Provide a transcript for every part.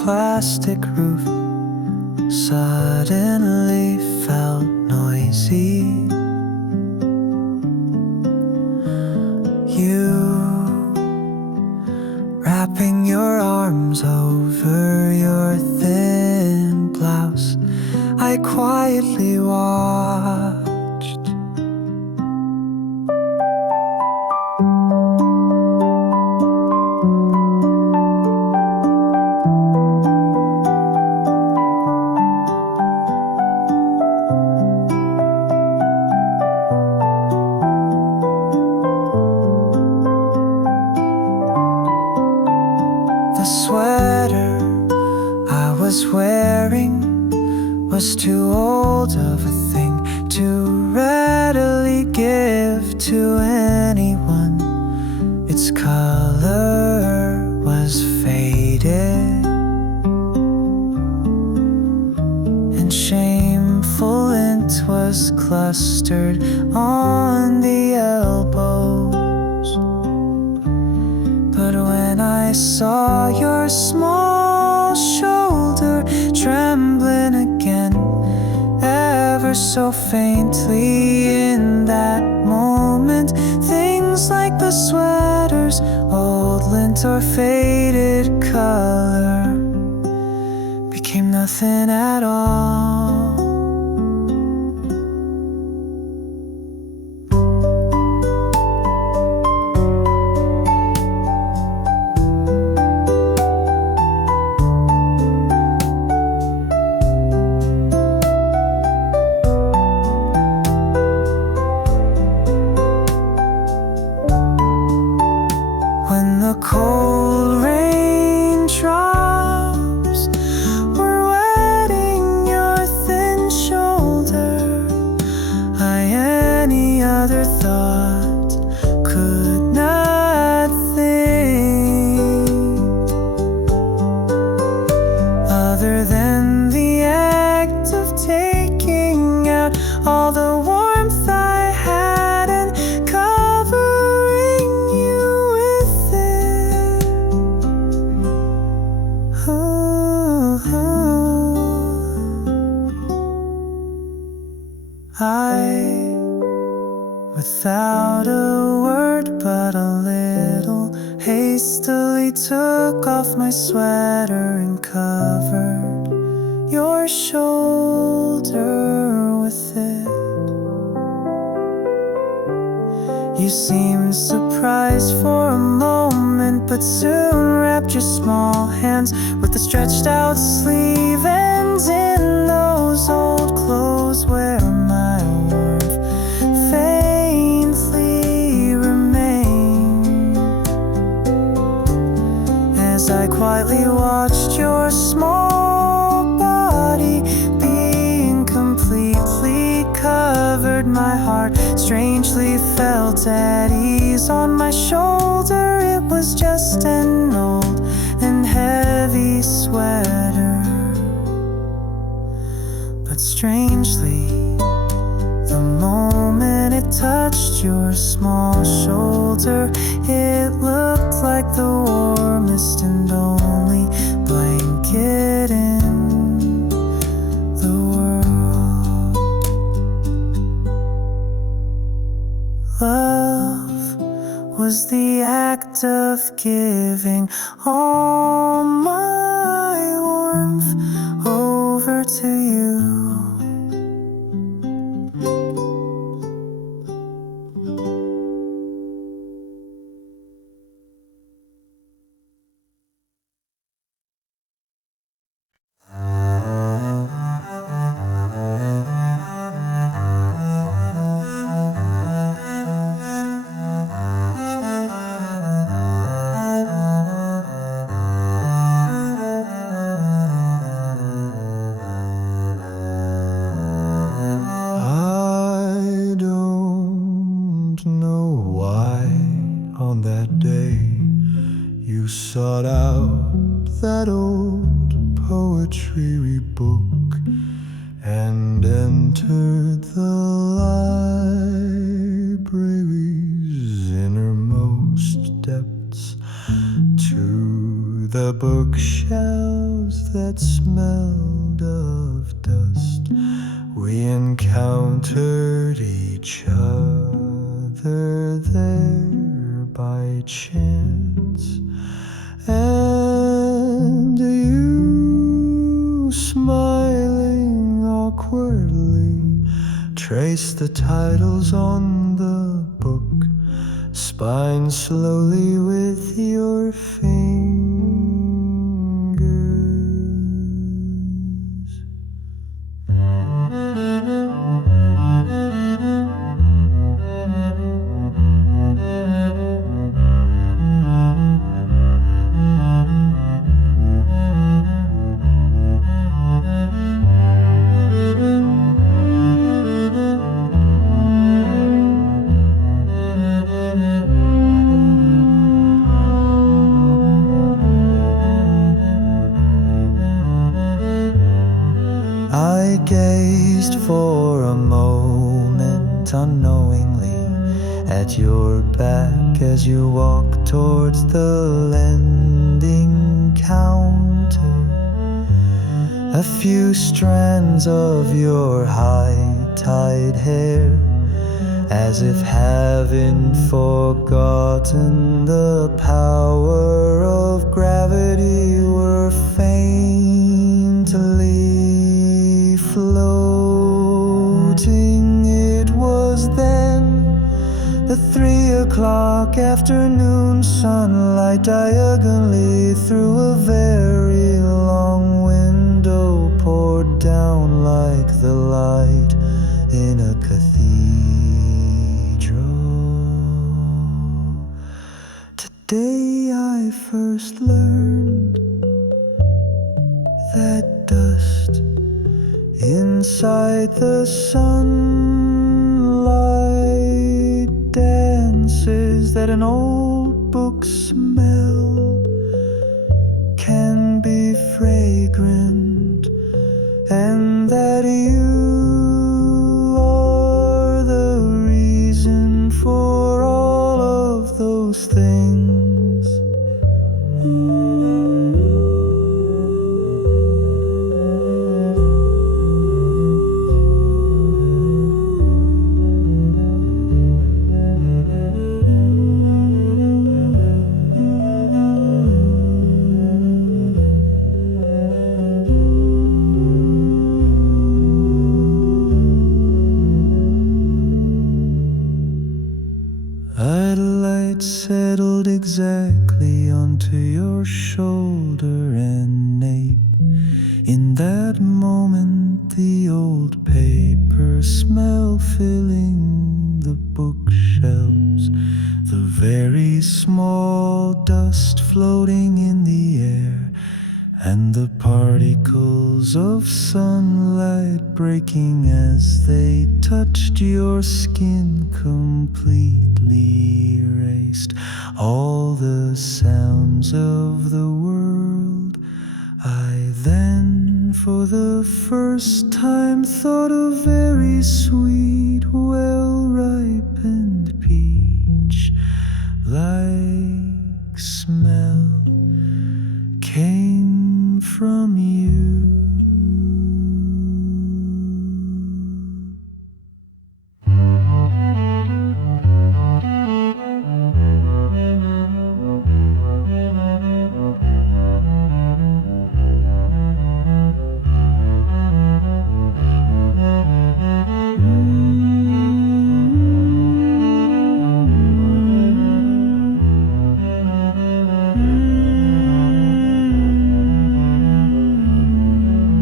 plastic roof suddenly felt noisy. You wrapping your arms over your thin blouse, I quietly watched. The sweater I was wearing was too old of a thing to readily give to anyone. Its color was faded, and shameful lint was clustered on the elbows. But when I saw your small shoulder trembling again, ever so faintly in that moment, things like the sweater's old lint or faded color became nothing at all. The cold raindrops were wetting your thin shoulder, any other thought could not think other than the act of taking out all the warmth I had and covering you with it. I, without a word but a little, hastily took off my sweater and covered your shoulder with it. You seemed surprised for a moment, but soon wrapped your small hands with the stretched out sleeve ends in those old clothes where my warmth faintly remained. As I quietly watched your small body being completely covered, my heart strangely felt at ease on my shoulder. It was just an old and heavy sweater, but strangely, the moment it touched your small shoulder, it looked like the warmest and only blanket in the world. Love was the act of giving all my warmth over to you. On that day you sought out that old poetry book and entered the library's innermost depths to the bookshelves that smelled of dust. We encountered each other there by chance, and you, smiling awkwardly, traced the titles on the book spine slowly with your fingers. I gazed for a moment unknowingly at your back as you walked towards the lending counter. A few strands of your high-tied hair, as if having forgotten the power of gravity, were faintly floating. It was then the 3 o'clock afternoon sunlight diagonally through a very long window poured down like the light in a cathedral. Today I first learned that dust inside the sunlight dances, that an old book smell can be fragrant, and that you are the reason for all of those things. A light settled exactly onto your shoulder and nape. In that moment, the old paper smell filling the bookshelves, the very small dust floating in the air, and the particles of sunlight breaking as they touched your skin completely erased all the sounds of the world. I then, for the first time, thought a very sweet, well-ripened peach like smell came from you.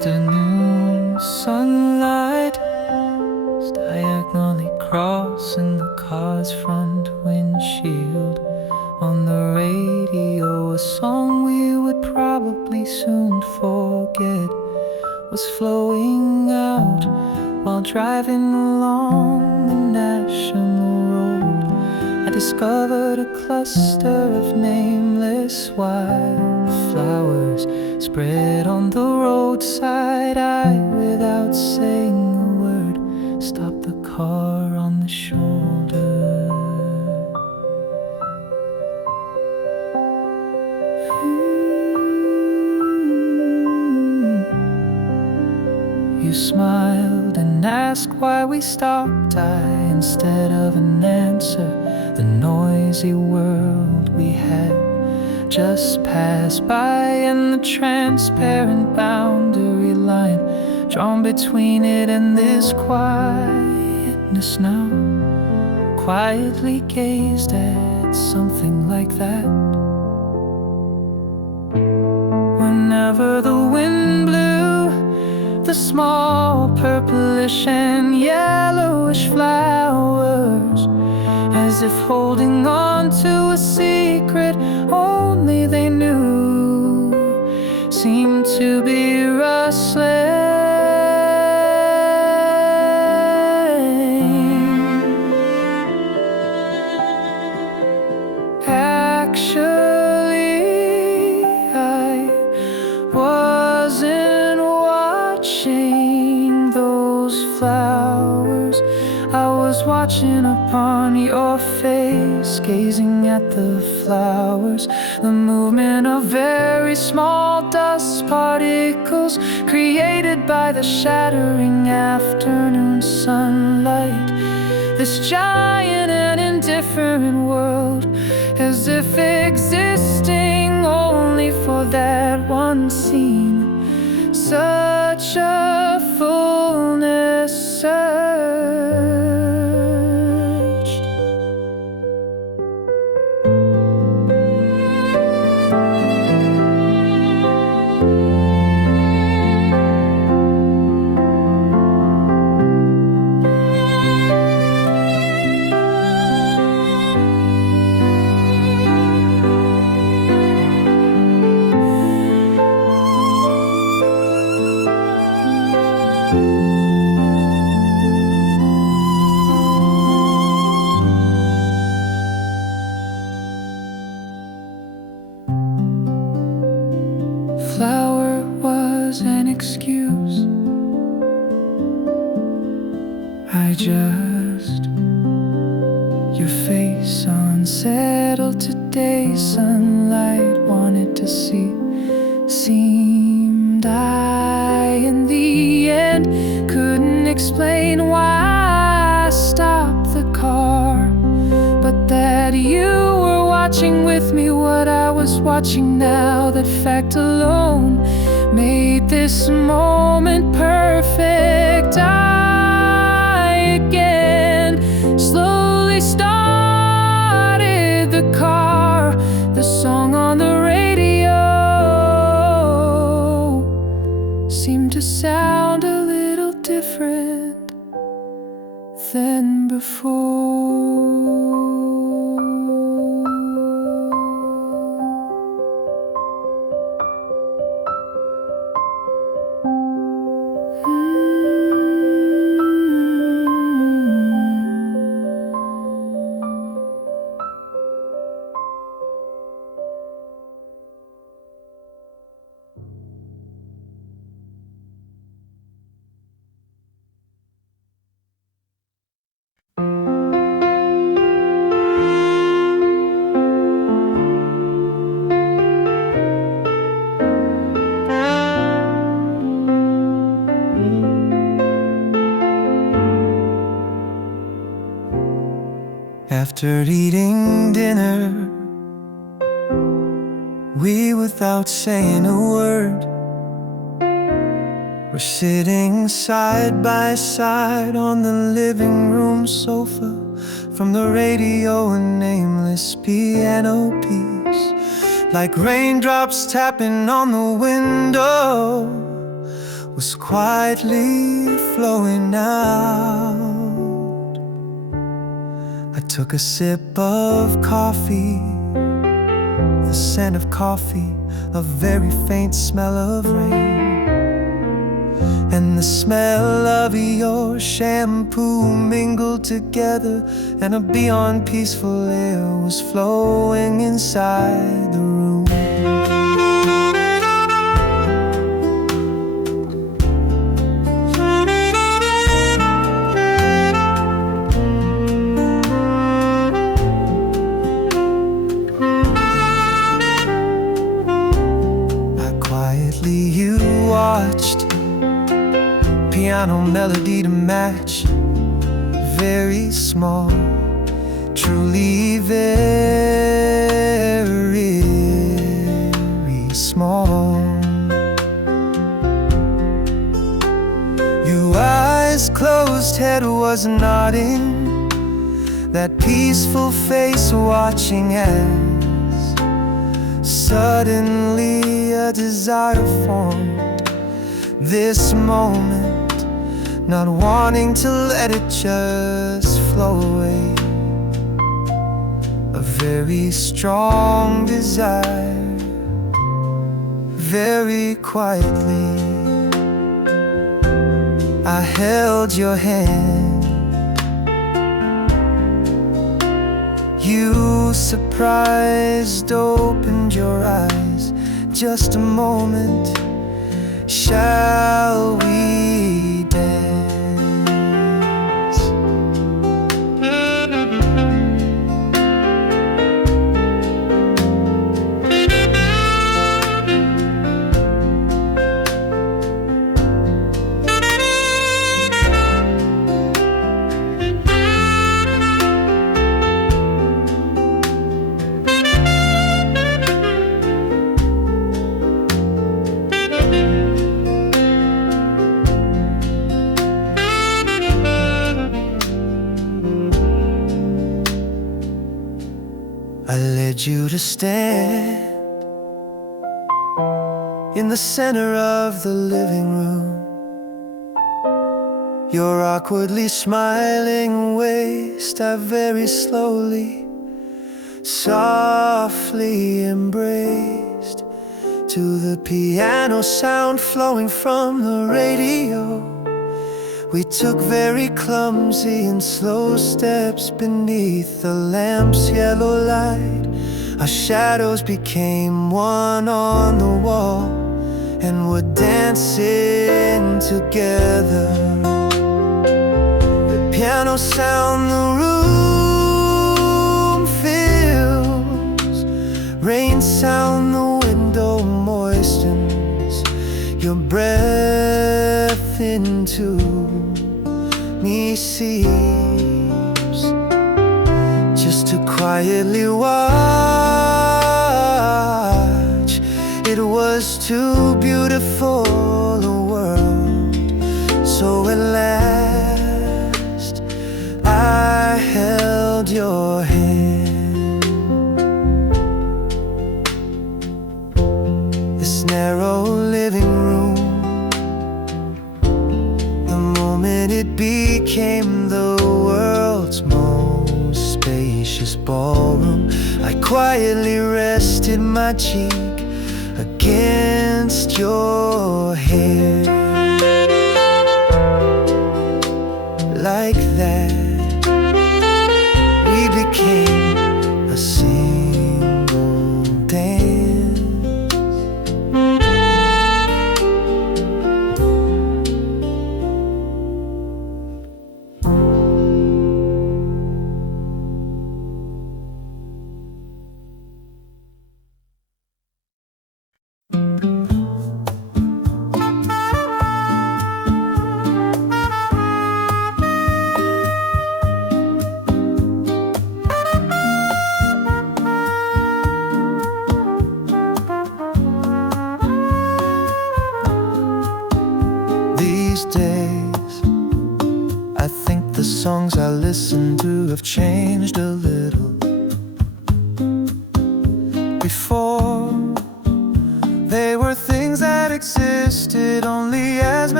sunlight, diagonally crossing the car's front windshield. On the radio, a song we would probably soon forget was flowing out while driving along the national road. I discovered a cluster of nameless wildflowers spread on the roadside. I, without saying a word, stopped the car on the shoulder. You smiled and asked why we stopped. Instead of an answer, the noisy world we had just passed by, and the transparent boundary line drawn between it and this quietness now quietly gazed at something like that. Whenever the wind blew, the small purplish and yellowish flowers, as if holding on to a secret only they knew, seemed to be rustling. Actually, I wasn't watching those flowers. I was watching upon your face, gazing at the flowers, the movement of very small dust particles created by the shattering afternoon sunlight. This giant and indifferent world, as if existing only for that one scene. Such a fullness searched. Flower was an excuse. I just, your face unsettled today, sunlight wanted to see. Seemed I, in the end, couldn't explain why I stopped the car, but that you were watching with me what I was watching now. That fact alone made this moment perfect. I again slowly started the car. The song on the radio seemed to sound a little different than before. After eating dinner, we, without saying a word, were sitting side by side on the living room sofa. From the radio, a nameless piano piece, like raindrops tapping on the window, was quietly flowing out. I took a sip of coffee, the scent of coffee, a very faint smell of rain, and the smell of your shampoo mingled together, and a beyond peaceful air was flowing inside the room. You watched piano melody to match, very small, truly very small. Your eyes closed, head was nodding, that peaceful face watching as suddenly a desire formed. This moment, not wanting to let it just flow away, a very strong desire, very quietly I held your hand. You surprised, opened your eyes. Just a moment, shall we dance? I led you to stand in the center of the living room. Your awkwardly smiling waist I very slowly, softly embraced, to the piano sound flowing from the radio. We took very clumsy and slow steps beneath the lamp's yellow light. Our shadows became one on the wall, and were dancing together. The piano sound the room fills, rain sound the window moistens, your breath into me seeps, just to quietly watch. It was too beautiful a world, so at last I held your hand. This narrow living room, the moment it became the world's most spacious ballroom. I quietly rested my cheek against your hair. Like that, we became a single dance. These days, I think the songs I listen to have changed a little. Before, they were things that existed only as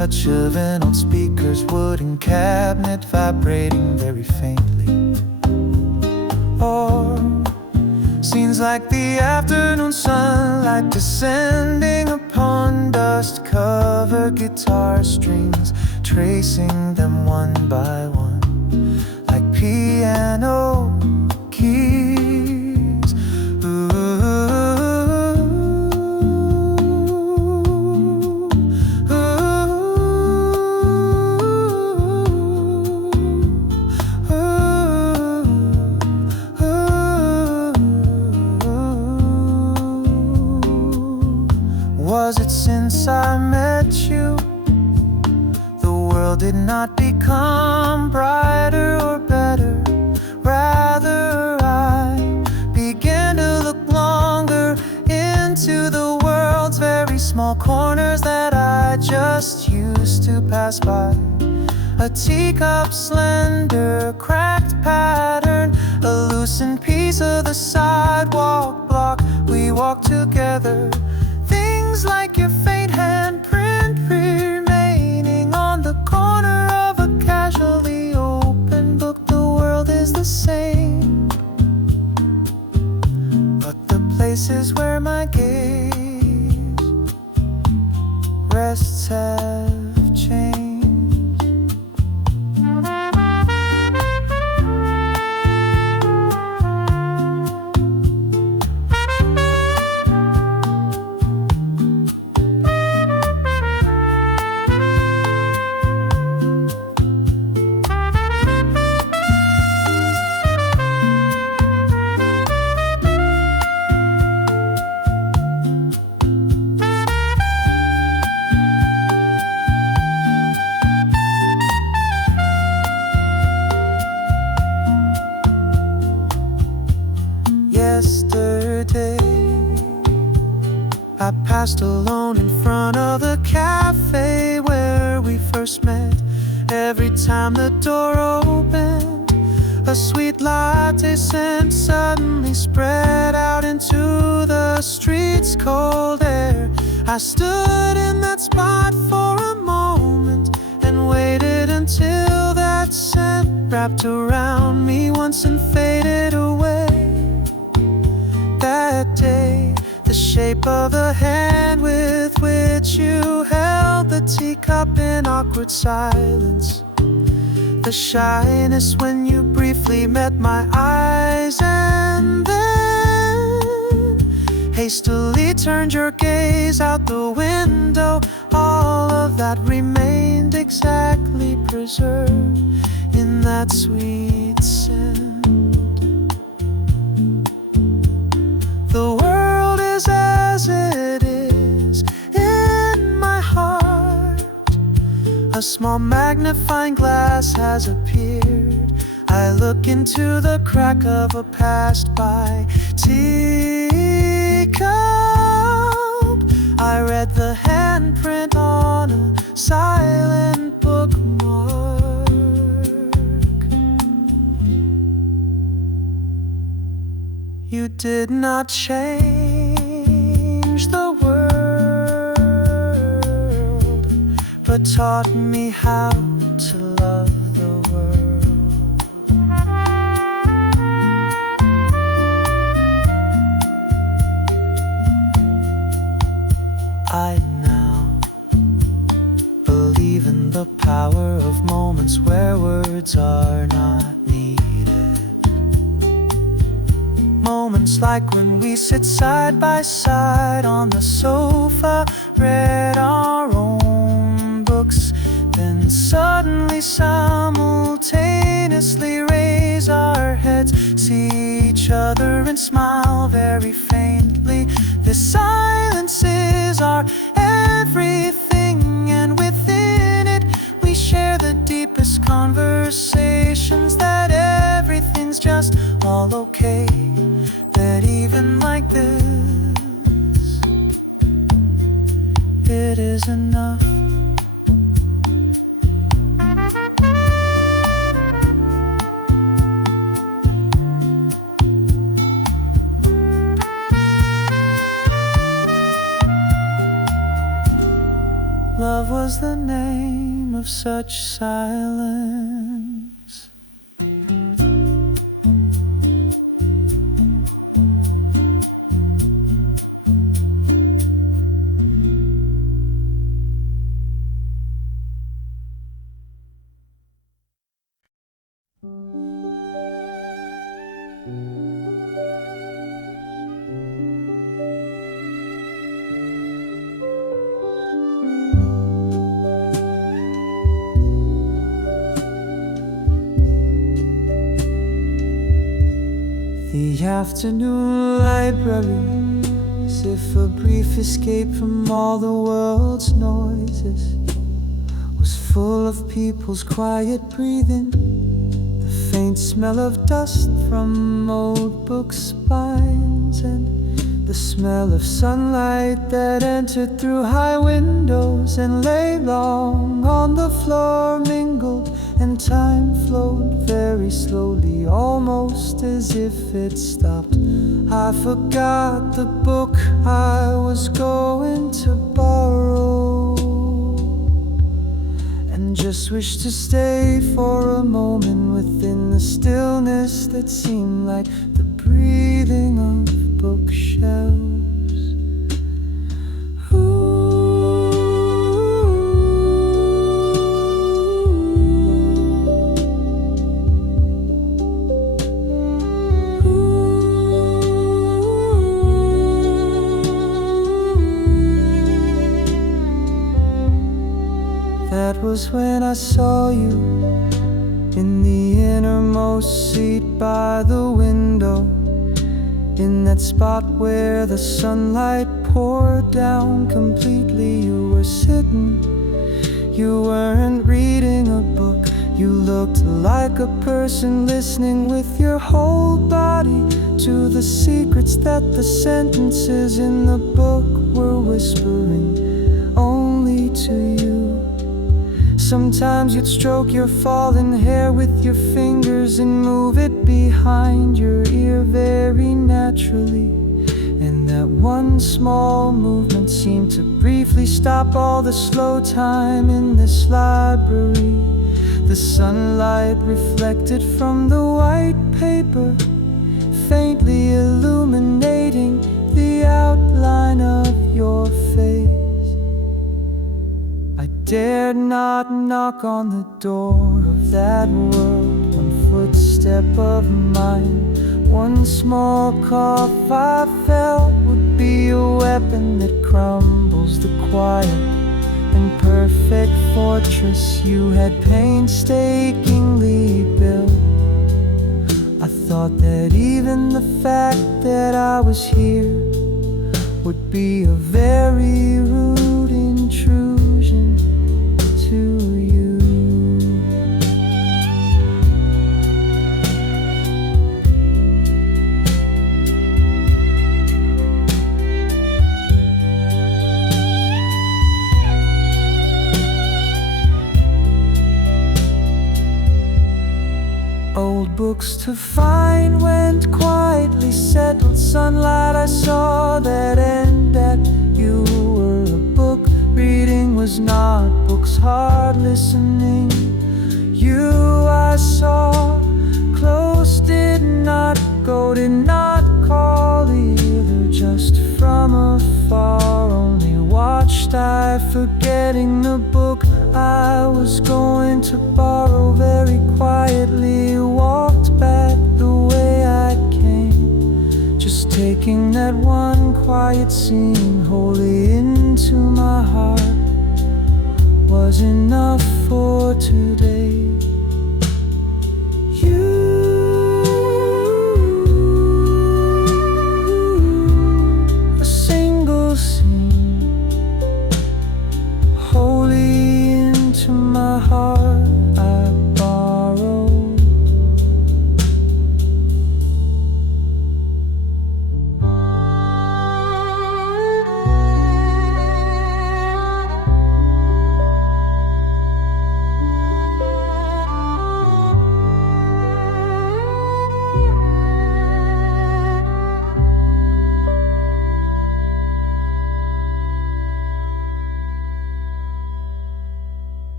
touch of an old speaker's wooden cabinet vibrating very faintly. Or scenes like the afternoon sunlight descending upon dust-covered guitar strings, tracing them one by one like piano keys. Was it since I met you the world did not become brighter or better? Rather, I began to look longer into the world's very small corners that I just used to pass by. A teacup, slender, cracked pattern, a loosened piece of the sidewalk block. We walked together. Things like your faint handprint remaining on the corner of a casually open book. The world is the same, but the places where my gaze rests have changed. Yesterday, I passed alone in front of the cafe where we first met. Every time the door opened, a sweet latte scent suddenly spread out into the street's cold air. I stood in that spot for a moment and waited until that scent wrapped around me once and faded away. That day, the shape of the hand with which you held the teacup in awkward silence, the shyness when you briefly met my eyes and then hastily turned your gaze out the window. All of that remained exactly preserved in that sweet scent. The world is as it is in my heart. A small magnifying glass has appeared. I look into the crack of a passed-by teacup. I read the handprint on a silent bookmark. You did not change the world, but taught me how to love the world. I now believe in the power of moments where words are not needed. Moments like when we sit side by side on the sofa, read our own books, then suddenly simultaneously raise our heads, see each other and smile very faintly. This silence is our everything, and within it we share the deepest conversations, that everything's just all okay, that even like this it is enough. Love was the name time of such silence. The afternoon library, as if a brief escape from all the world's noises, was full of people's quiet breathing, the faint smell of dust from old book spines, and the smell of sunlight that entered through high windows and lay long on the floor mingled, and time flowed very slowly, almost as if it stopped. I forgot the book I was going to borrow, and just wished to stay for a moment within the stillness that seemed like the breathing of bookshelves. That was when I saw you in the innermost seat by the window, in that spot where the sunlight poured down completely. You were sitting, you weren't reading a book. You looked like a person listening with your whole body to the secrets that the sentences in the book were whispering only to you. Sometimes you'd stroke your fallen hair with your fingers and move it behind your ear very naturally, and that one small movement seemed to briefly stop all the slow time in this library. The sunlight reflected from the white paper, faintly illuminating the outline of your face. I dared not knock on the door of that world. One footstep of mine, one small cough I felt would be a weapon that crumbles the quiet and perfect fortress you had painstakingly built. I thought that even the fact that I was here would be a very rude intrusion to you. Old books to find went quietly, settled sunlight. I saw that end act. You were a book, reading was not books, hard listening. You I saw close, did not go, did not call either, just from afar only watched I, forgetting the book I was going to borrow. Very quietly walked back the way I came, just taking that one quiet scene wholly into my heart was enough for today. A single scene wholly into my heart I borrowed.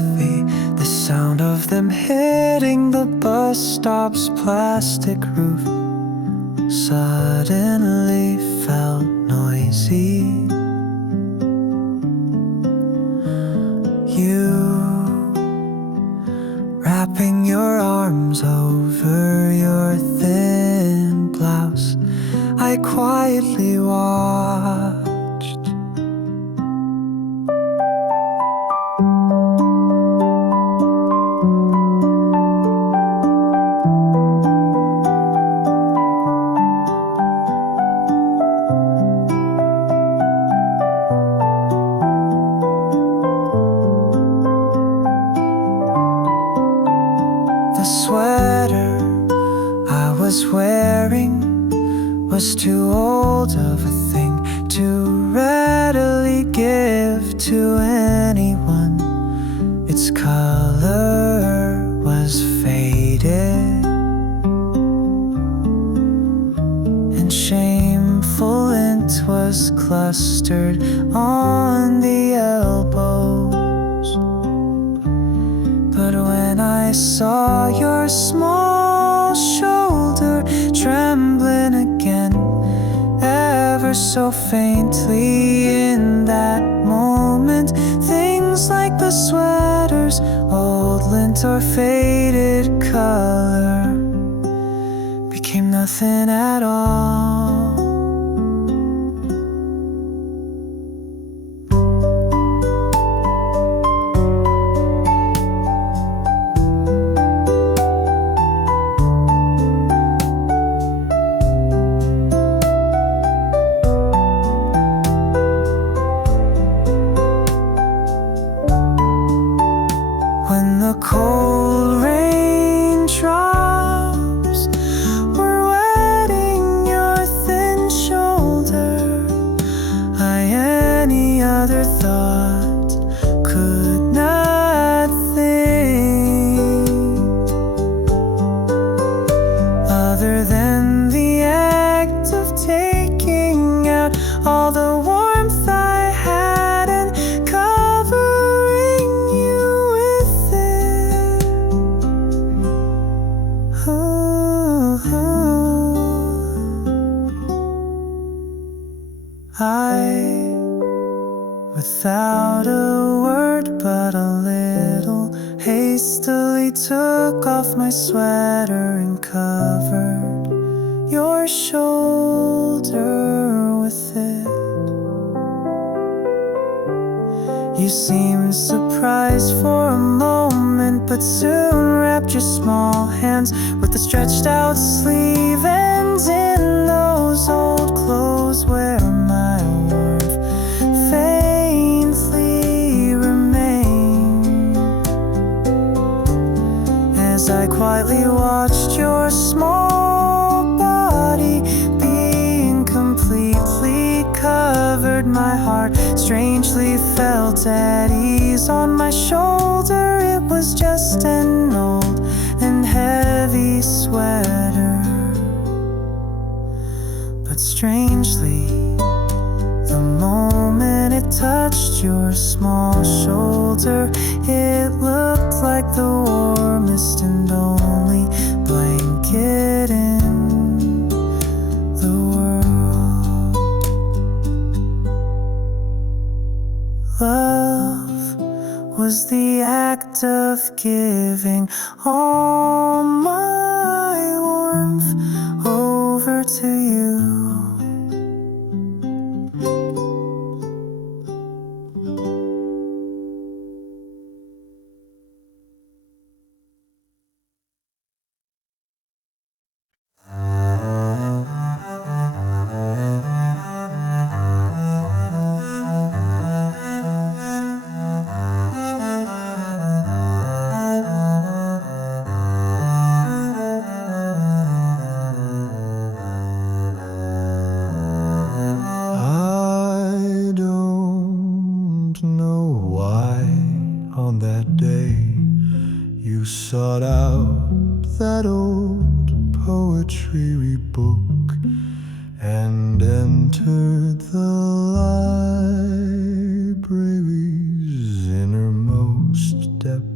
heavy. The sound of them hitting the bus stop's plastic roof suddenly felt noisy. You wrapping your arms over your thin blouse, I quietly watched. The sweater I was wearing was too old of a thing to readily give to anyone. Its color was faded, and shameful lint was clustered on the elbows. But when I saw your small shoulder trembling again, ever so faintly in that moment, things like the sweater's old lint or faded color became nothing at all. When the cold raindrops were wetting your thin shoulder, any other thought could not think other than the act of taking out all the warmth I had and covering you with it. I, without a word but a little, hastily took off my sweater and covered your shoulder with it. You seemed surprised for a moment, but soon wrapped your small hands with the stretched out sleeve ends in those old clothes where my warmth faintly remained. As I quietly watched your small body being completely covered, my heart strangely felt at ease on my shoulder. It was just an old and heavy sweater, but strangely, the moment it touched your small shoulder, it looked like the warmest and only blanket in the world. Love was the act of giving all my warmth over to you. On that day, you sought out that old poetry book and entered the library's innermost depths.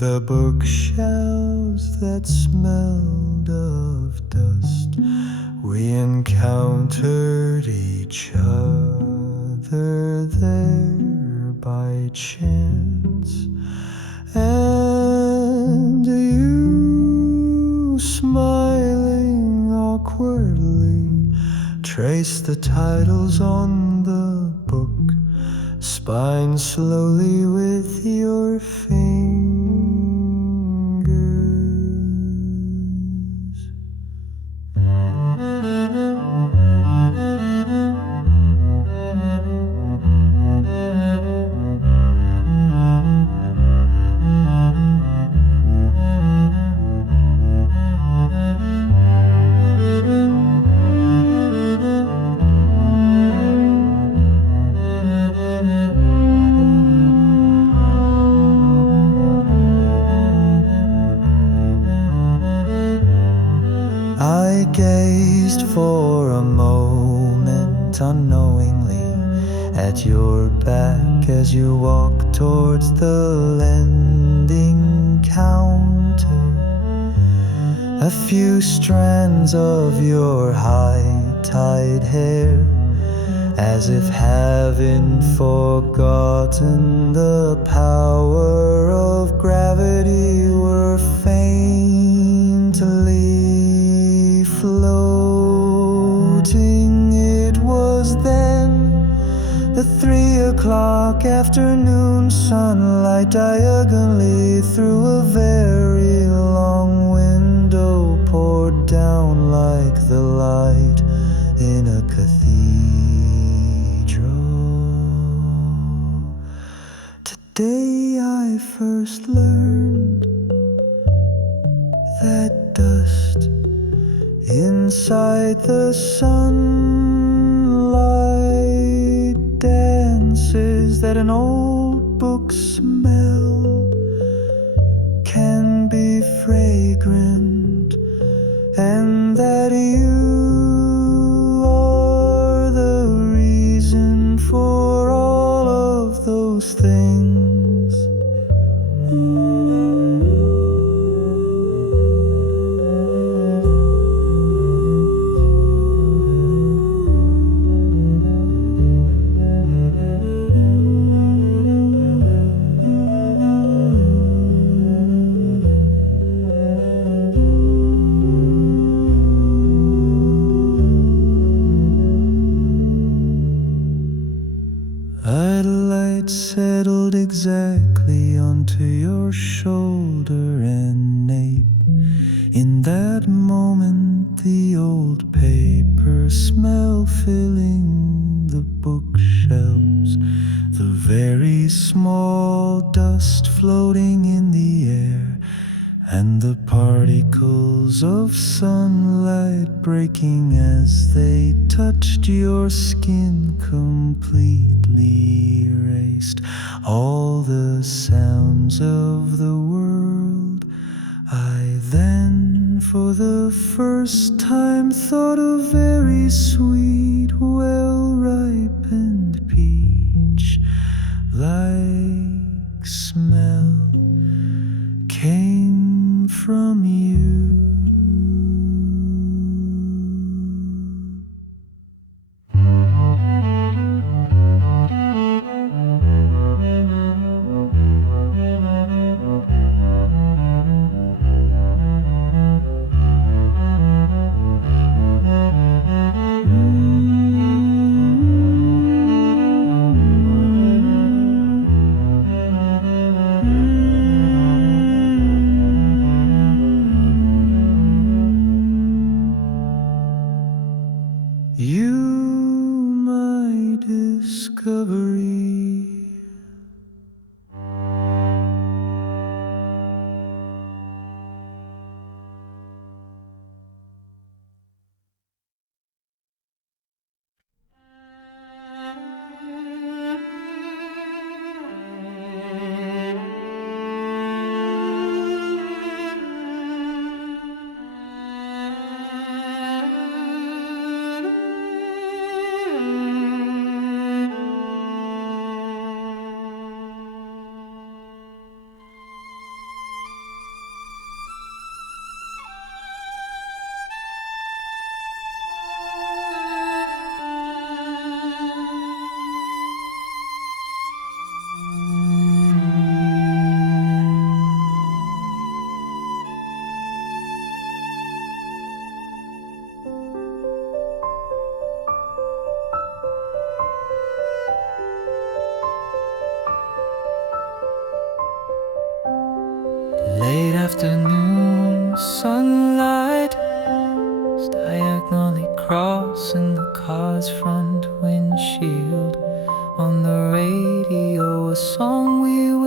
the bookshelves that smelled of dust. We encountered each other there by chance, and you, smiling awkwardly, traced the titles on the book, spine slowly with your fingers. I gazed for a moment unknowingly at your back as you walked towards the lending counter. A few strands of your high-tied hair, as if having forgotten the power of gravity, were faintly floating. It was then the 3 o'clock afternoon sunlight diagonally through a very long window poured down like the light in a cathedral. Today I first learned that dust inside the sunlight dances, that an old book smell can be fragrant, and that you are the reason for all of those things. A light settled exactly onto your shoulder and nape. In that moment, the old paper smell filling the bookshelves, the very small dust floating in the air, and the particles of sunlight breaking as they touched your skin completely erased all the sounds of the world. I then, for the first time, thought a very sweet, well-ripened peach-like smell came from you.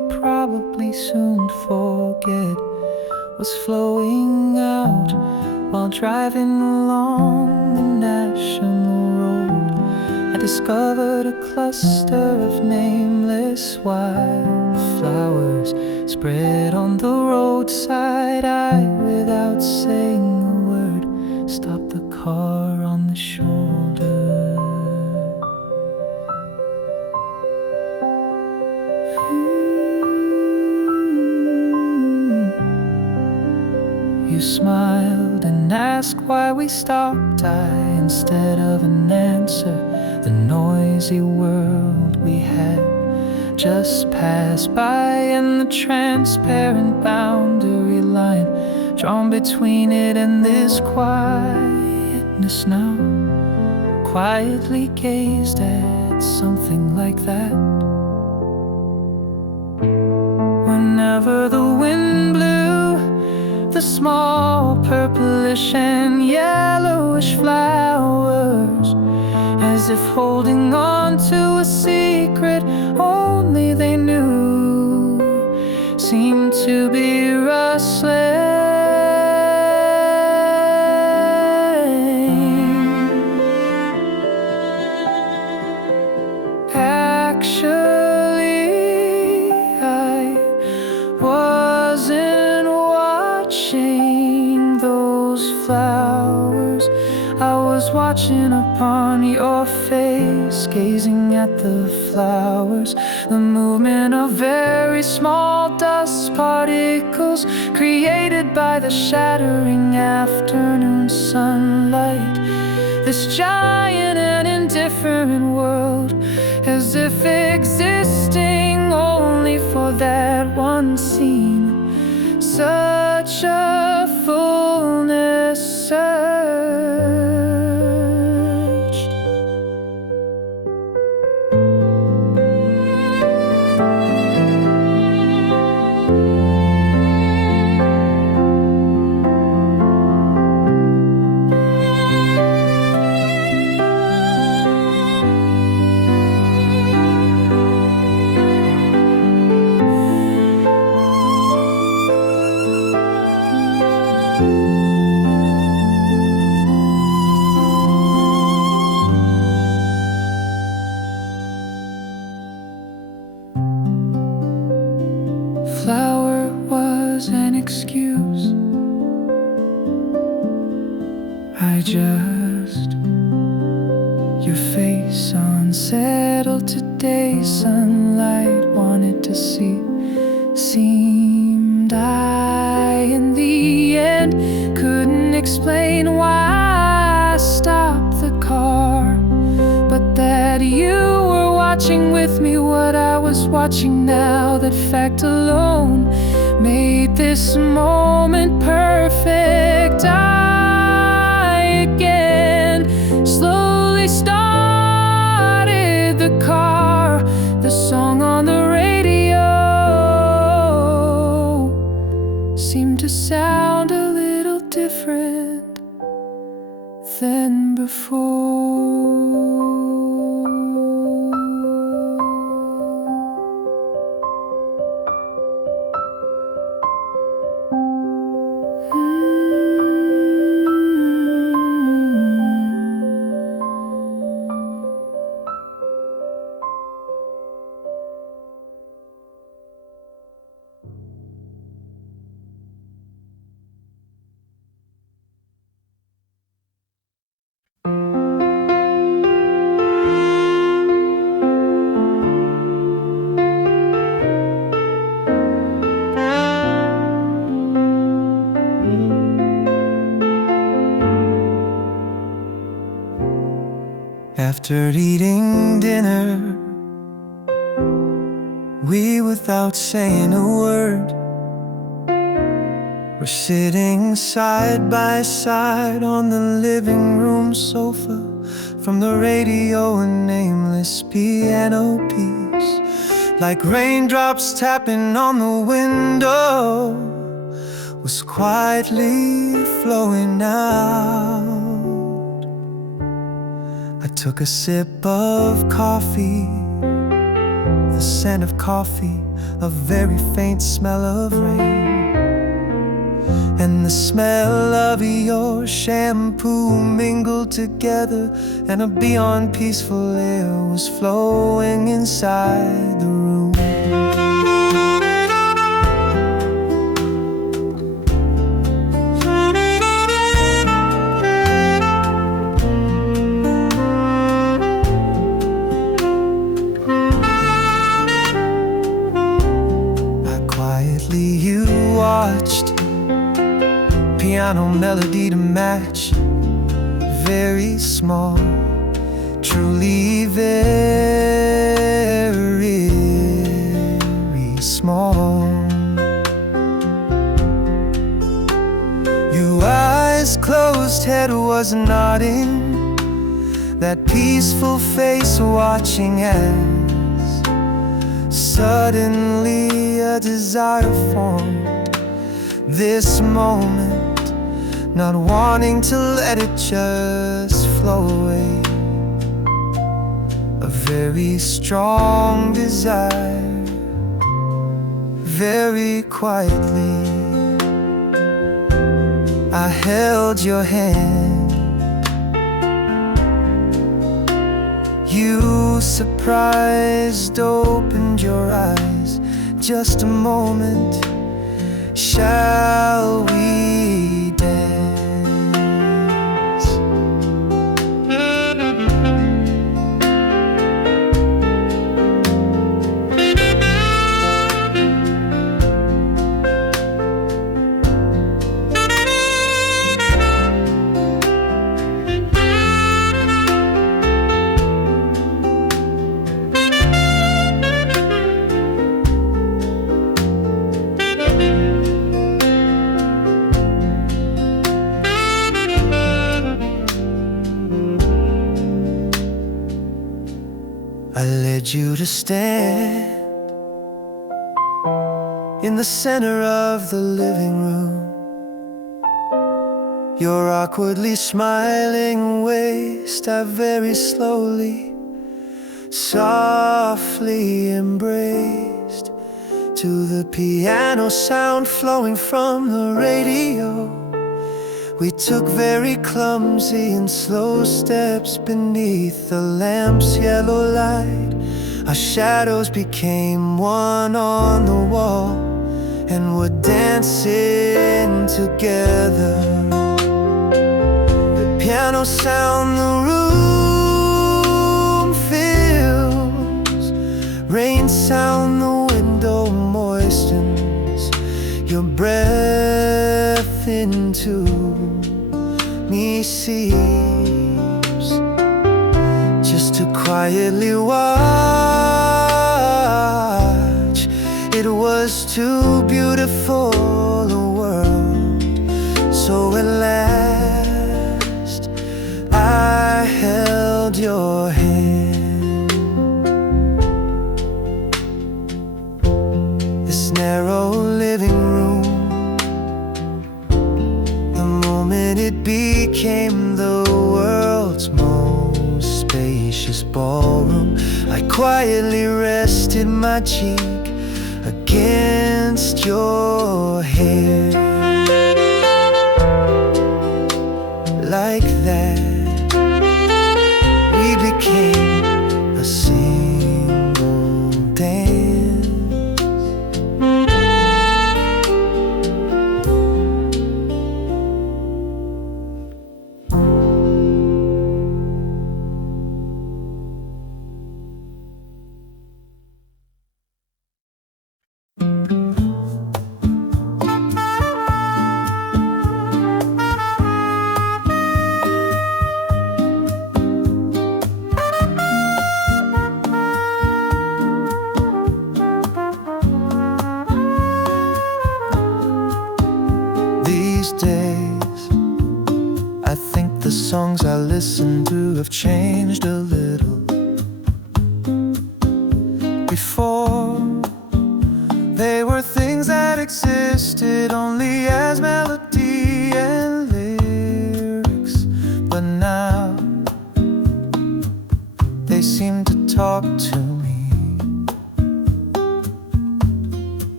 would probably soon forget was flowing out while driving along the national road. I discovered a cluster of nameless wildflowers spread on the roadside. I, without saying a word, stopped the car on the shoulder. You smiled and asked why we stopped. Instead of an answer, the noisy world we had just passed by, and the transparent boundary line drawn between it and this quietness now quietly gazed at something like that. Whenever the wind blew, the small purplish and yellowish flowers, as if holding on to a secret only they knew, seemed to be rustling. Actually, I wasn't watching those flowers. I was watching upon your face, gazing at the flowers, the movement of very small dust particles created by the shattering afternoon sunlight. This giant and indifferent world, as if existing only for that one scene. Such a fullness searched. Flower was an excuse. I just, your face unsettled today, sunlight wanted to see, seemed I in the end couldn't explain why I stopped the car, but that you were watching with me what I was watching now. That fact alone made this moment perfect. I again slowly started the car. The song on the radio seemed to sound a little different than before. After eating dinner, we, without saying a word, were sitting side by side on the living room sofa. From the radio, a nameless piano piece, like raindrops tapping on the window, was quietly flowing out. I took a sip of coffee, the scent of coffee a very faint smell of rain, and the smell of your shampoo mingled together, and a beyond peaceful air was flowing inside the room. You watched piano melody to match, very small, truly very small. Your eyes closed, head was nodding, that peaceful face watching as suddenly a desire formed. This moment, not wanting to let it just flow away, a very strong desire, very quietly I held your hand. You surprised, opened your eyes. Just a moment, shall we dance? I led you to stand in the center of the living room, your awkwardly smiling waist I very slowly, softly embraced, to the piano sound flowing from the radio. We took very clumsy and slow steps beneath the lamp's yellow light. Our shadows became one on the wall and were dancing together. The piano sound the room fills, rain sound the window moistens, your breath into me seeps, just to quietly watch. It was too beautiful a world, so at last I held your hand. This narrow living room, the moment it became the world's most spacious ballroom, I quietly rested my cheek against your hair. Like that, we became a single dance. These days, I think the songs I listen to have changed a little. Before, they were things that existed only as melody and lyrics, but now they seem to talk to me.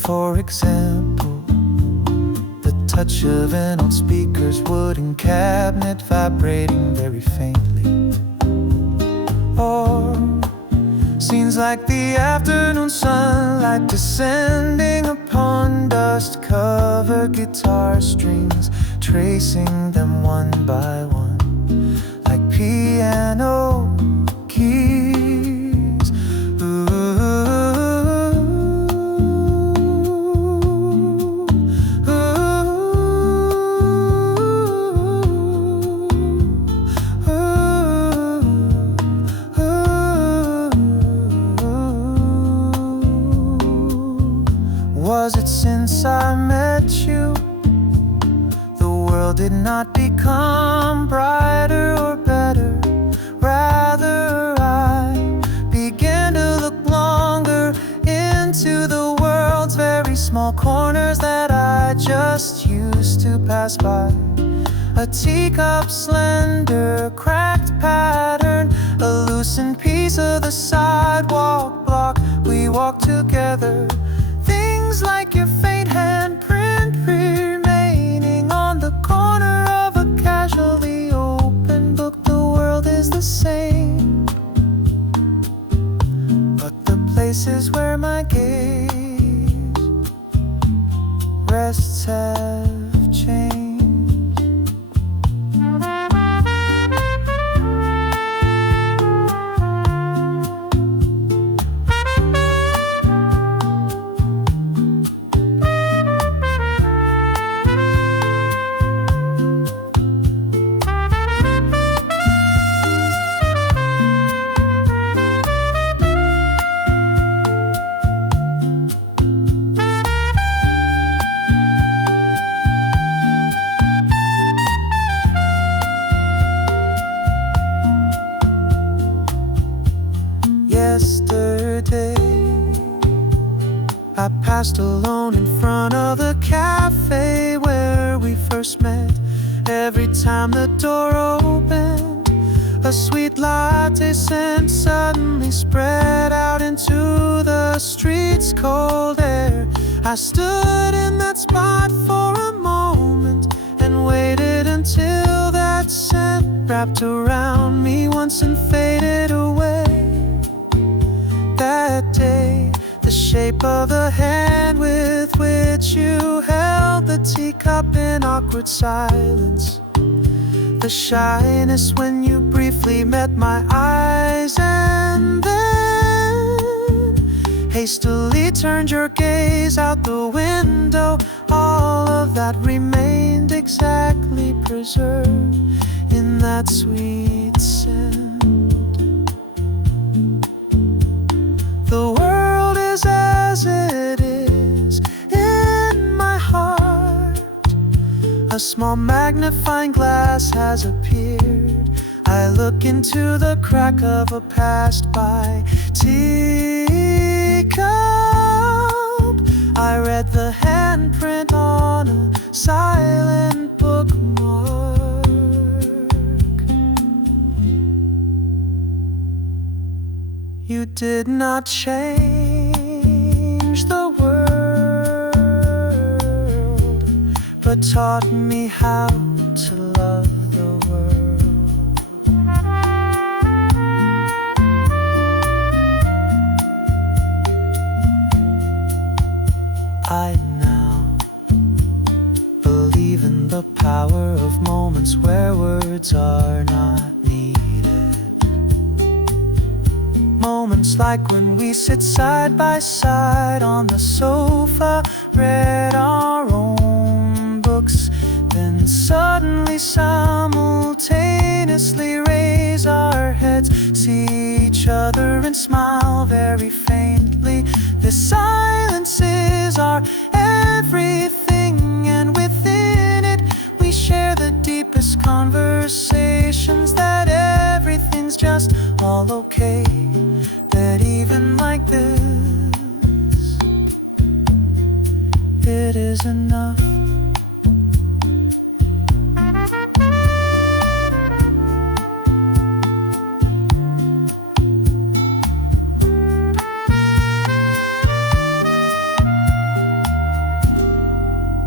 For example, the touch of an old speaker's wooden cabinet vibrating very faintly, or scenes like the afternoon sunlight descending upon dust-covered guitar strings, tracing them one by one like piano keys. Was it since I met you the world did not become brighter or better? Rather, I began to look longer into the world's very small corners that I just used to pass by. A teacup, slender, cracked pattern, a loosened piece of the sidewalk block. We walked together. Things like your faint handprint remaining on the corner of a casually open book. The world is the same, but the places where my gaze rests have changed. Yesterday, I passed alone in front of the cafe where we first met. Every time the door opened, a sweet latte scent suddenly spread out into the street's cold air. I stood in that spot for a moment and waited until that scent wrapped around me once and faded away. That day, the shape of the hand with which you held the teacup in awkward silence, the shyness when you briefly met my eyes and then hastily turned your gaze out the window. All of that remained exactly preserved in that sweet scent. The world is as it is in my heart. A small magnifying glass has appeared. I look into the crack of a passed-by teacup. I read the handprint on a silent bookmark. You did not change the world, but taught me how to love the world. I now believe in the power of moments where words are not needed. Moments like when we sit side by side on the sofa, read our own books, then suddenly simultaneously raise our heads, see each other and smile very faintly. This silence is our everything, and within it we share the deepest conversations, that everything's just all okay, that even like this it is enough.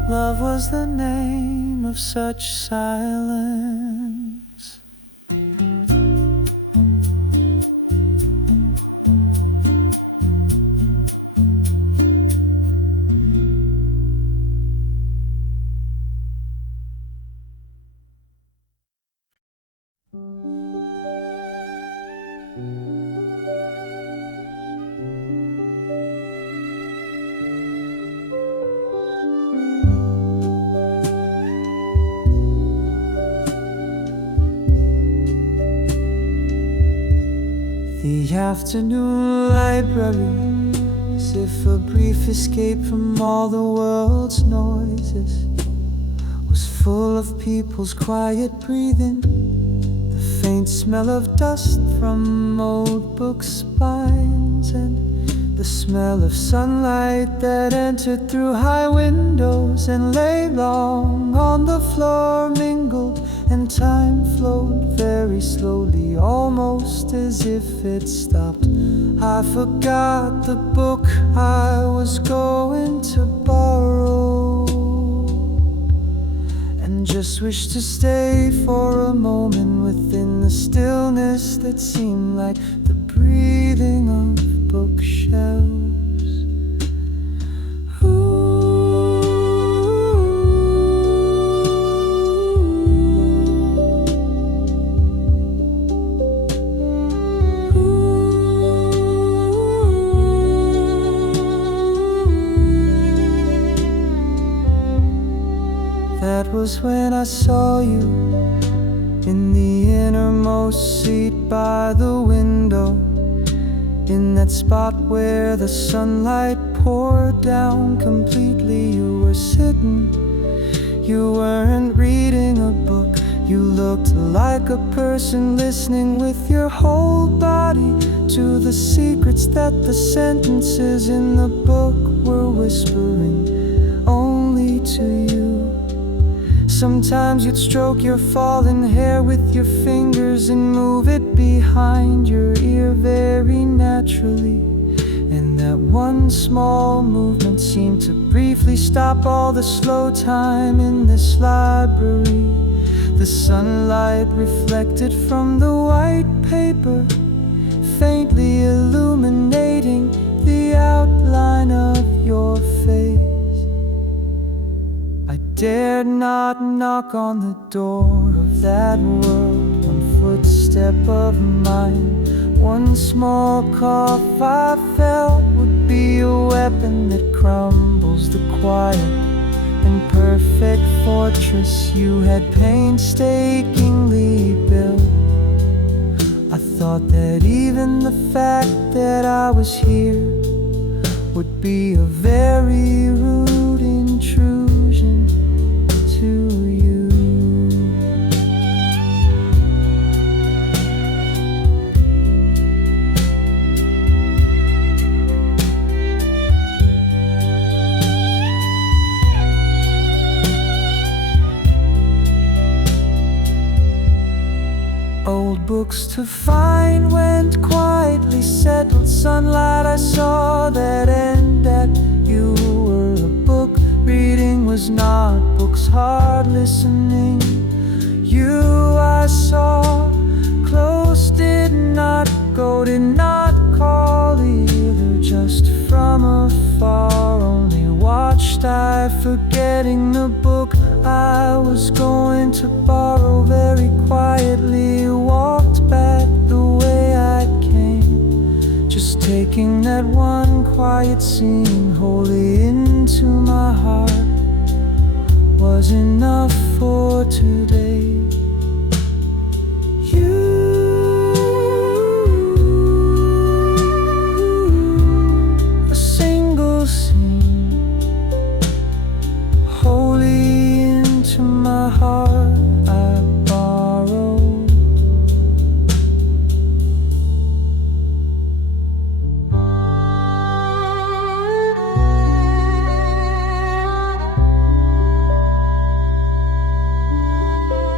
Love was the name of such silence. The afternoon library, as if a brief escape from all the world's noises, was full of people's quiet breathing, the faint smell of dust from old book spines, and the smell of sunlight that entered through high windows and lay long on the floor mingled. And time flowed very slowly, almost as if it stopped. I forgot the book I was going to borrow, and just wished to stay for a moment within the stillness that seemed like the breathing of bookshelves. That was when I saw you in the innermost seat by the window, in that spot where the sunlight poured down completely. You were sitting, you weren't reading a book. You looked like a person listening with your whole body to the secrets that the sentences in the book were whispering only to you. Sometimes you'd stroke your fallen hair with your fingers and move it behind your ear very naturally. And that one small movement seemed to briefly stop all the slow time in this library. The sunlight reflected from the white paper, faintly illuminating the outline of your face. I dared not knock on the door of that world. One footstep of mine, one small cough I felt would be a weapon that crumbles the quiet and perfect fortress you had painstakingly built. I thought that even the fact that I was here would be a very rude intrusion to you. Old books to find went quietly, settled sunlight. I saw that end that you were a book. Reading was not books, hard listening. You I saw close, did not go, did not call either, just from afar only watched I, forgetting the book I was going to borrow. Very quietly walked back the way I came, just taking that one quiet scene wholly into my heart was enough for today. A single scene wholly into my heart I borrow.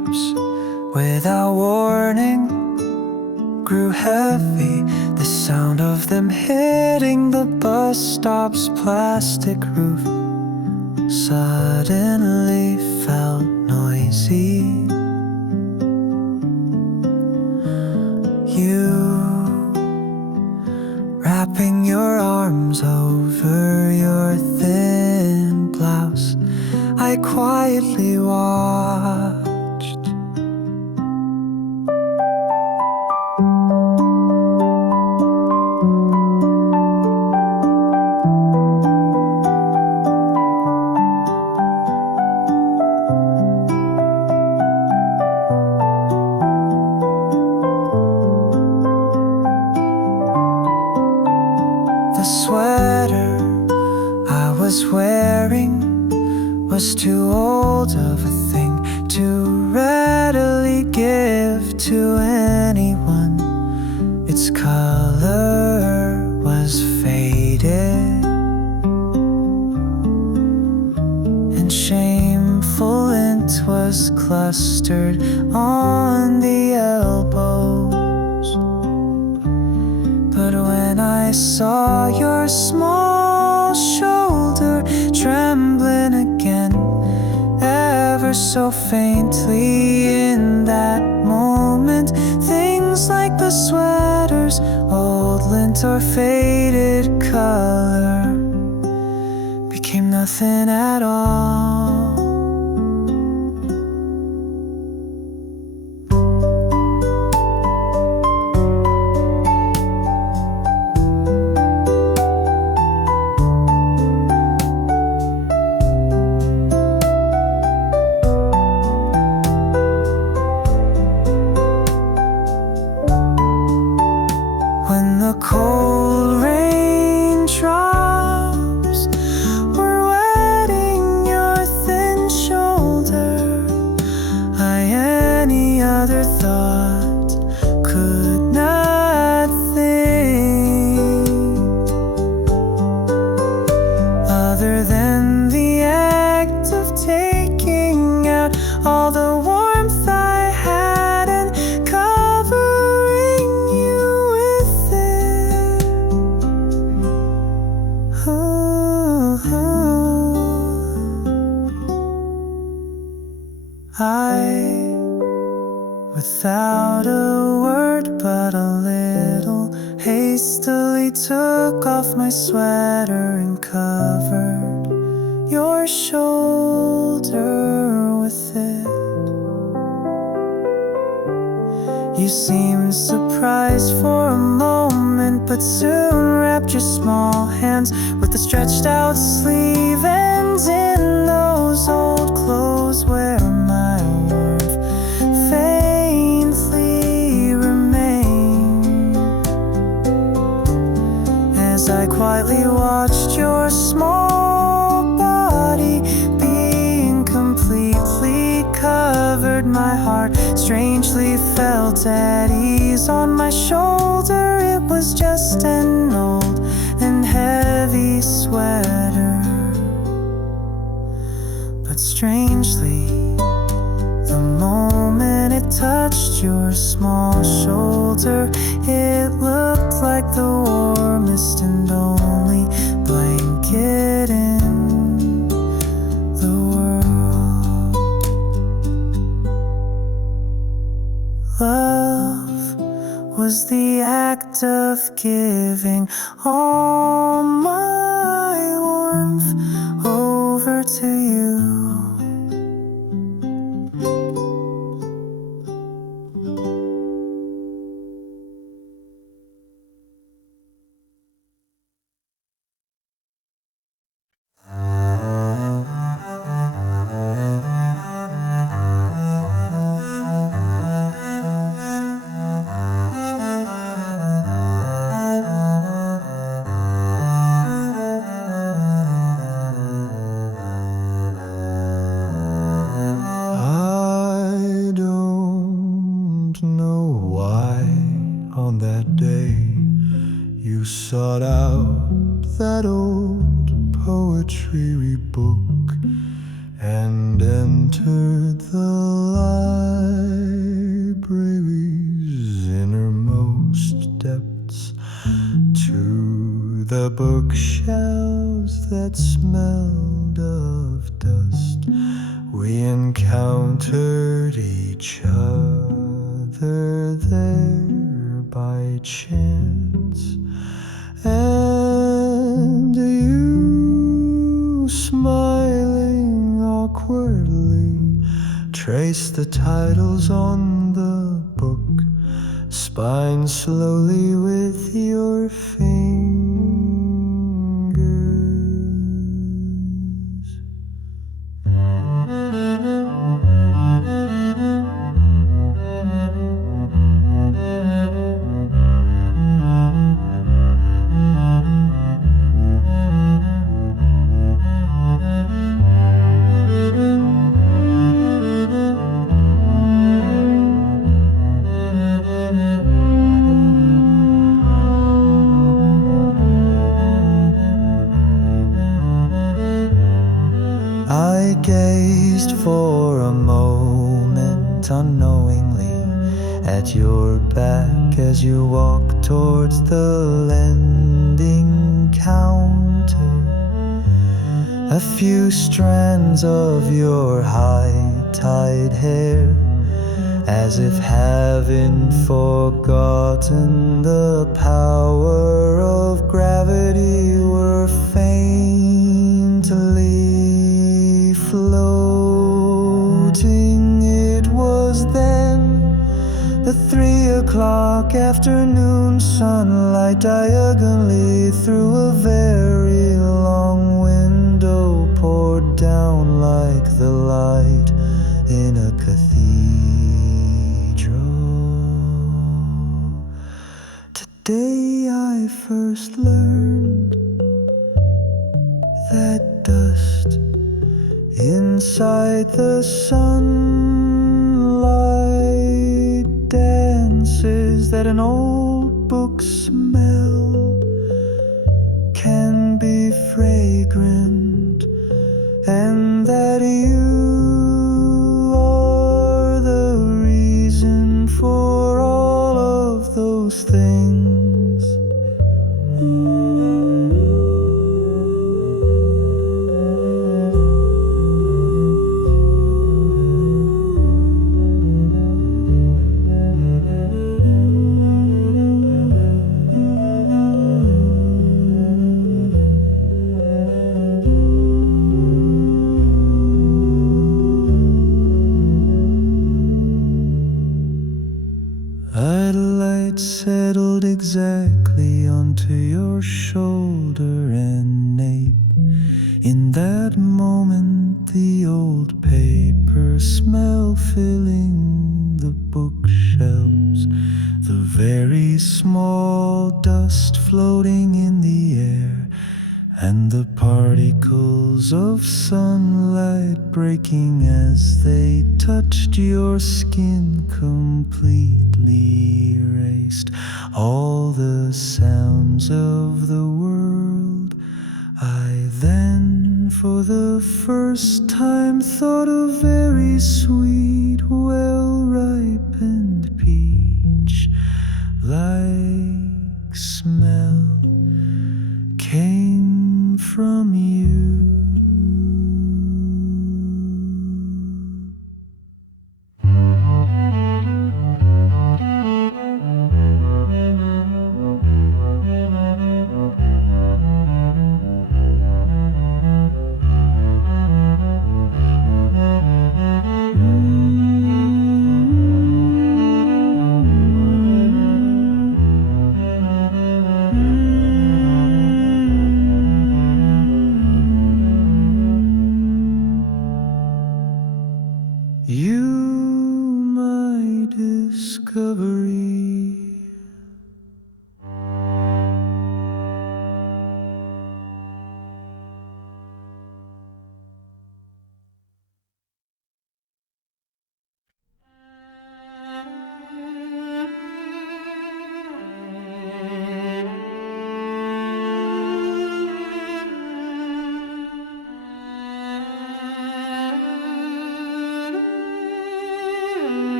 steps without warning grew heavy. The sound of them hitting the bus stop's plastic roof suddenly felt noisy. You wrapping your arms over your thin blouse, I quietly watched. The sweater I was wearing was too old of a thing to readily give to anyone. Its color was faded, and shameful lint was clustered on the elbows. But when I saw your small shoulder trembling again, ever so faintly in that moment, things like the sweater's old lint or faded color became nothing at all. The cold raindrops were wetting your thin shoulder. Any other thought could not think other than the act of taking out all the warmth I had and covering you with it. I, without a word but a little, hastily took off my sweater and covered your shoulder with it. You seemed surprised for a moment, but soon wrapped your small hands with the stretched out sleeve ends in those old clothes where my warmth faintly remained. As I quietly watched your small body being completely covered, my heart strangely felt at ease on my shoulder. It was just an old and heavy sweater, but strangely, the moment it touched your small shoulder, it looked like the warmest and only blanket in the world. Love was the act of giving all my warmth over to you. On that day, you sought out that old poetry book and entered the library's innermost depths, to the bookshelves that smelled of dust. We encountered each other there by chance, and you, smiling awkwardly, traced the titles on the book spine slowly with your fingers. I gazed for a moment unknowingly at your back as you walked towards the lending counter. A few strands of your high-tied hair, as if having forgotten the power of gravity, were faintly floating. It was then the 3 o'clock afternoon sunlight diagonally through a very long window poured down like the light in a cathedral. Today I first learned that dust inside the sunlight dances, that an old book smell can be fragrant, and that you are the reason for all of those things. A light settled exactly onto your shoulder and nape. In that moment, the old paper smell filling the bookshelves, the very small dust floating in the air, and the particles of sunlight breaking as they touched your skin completely erased all the sounds of the world. I then, for the first time, thought a very sweet, well-ripened peach-like smell came from you. You, my discovery.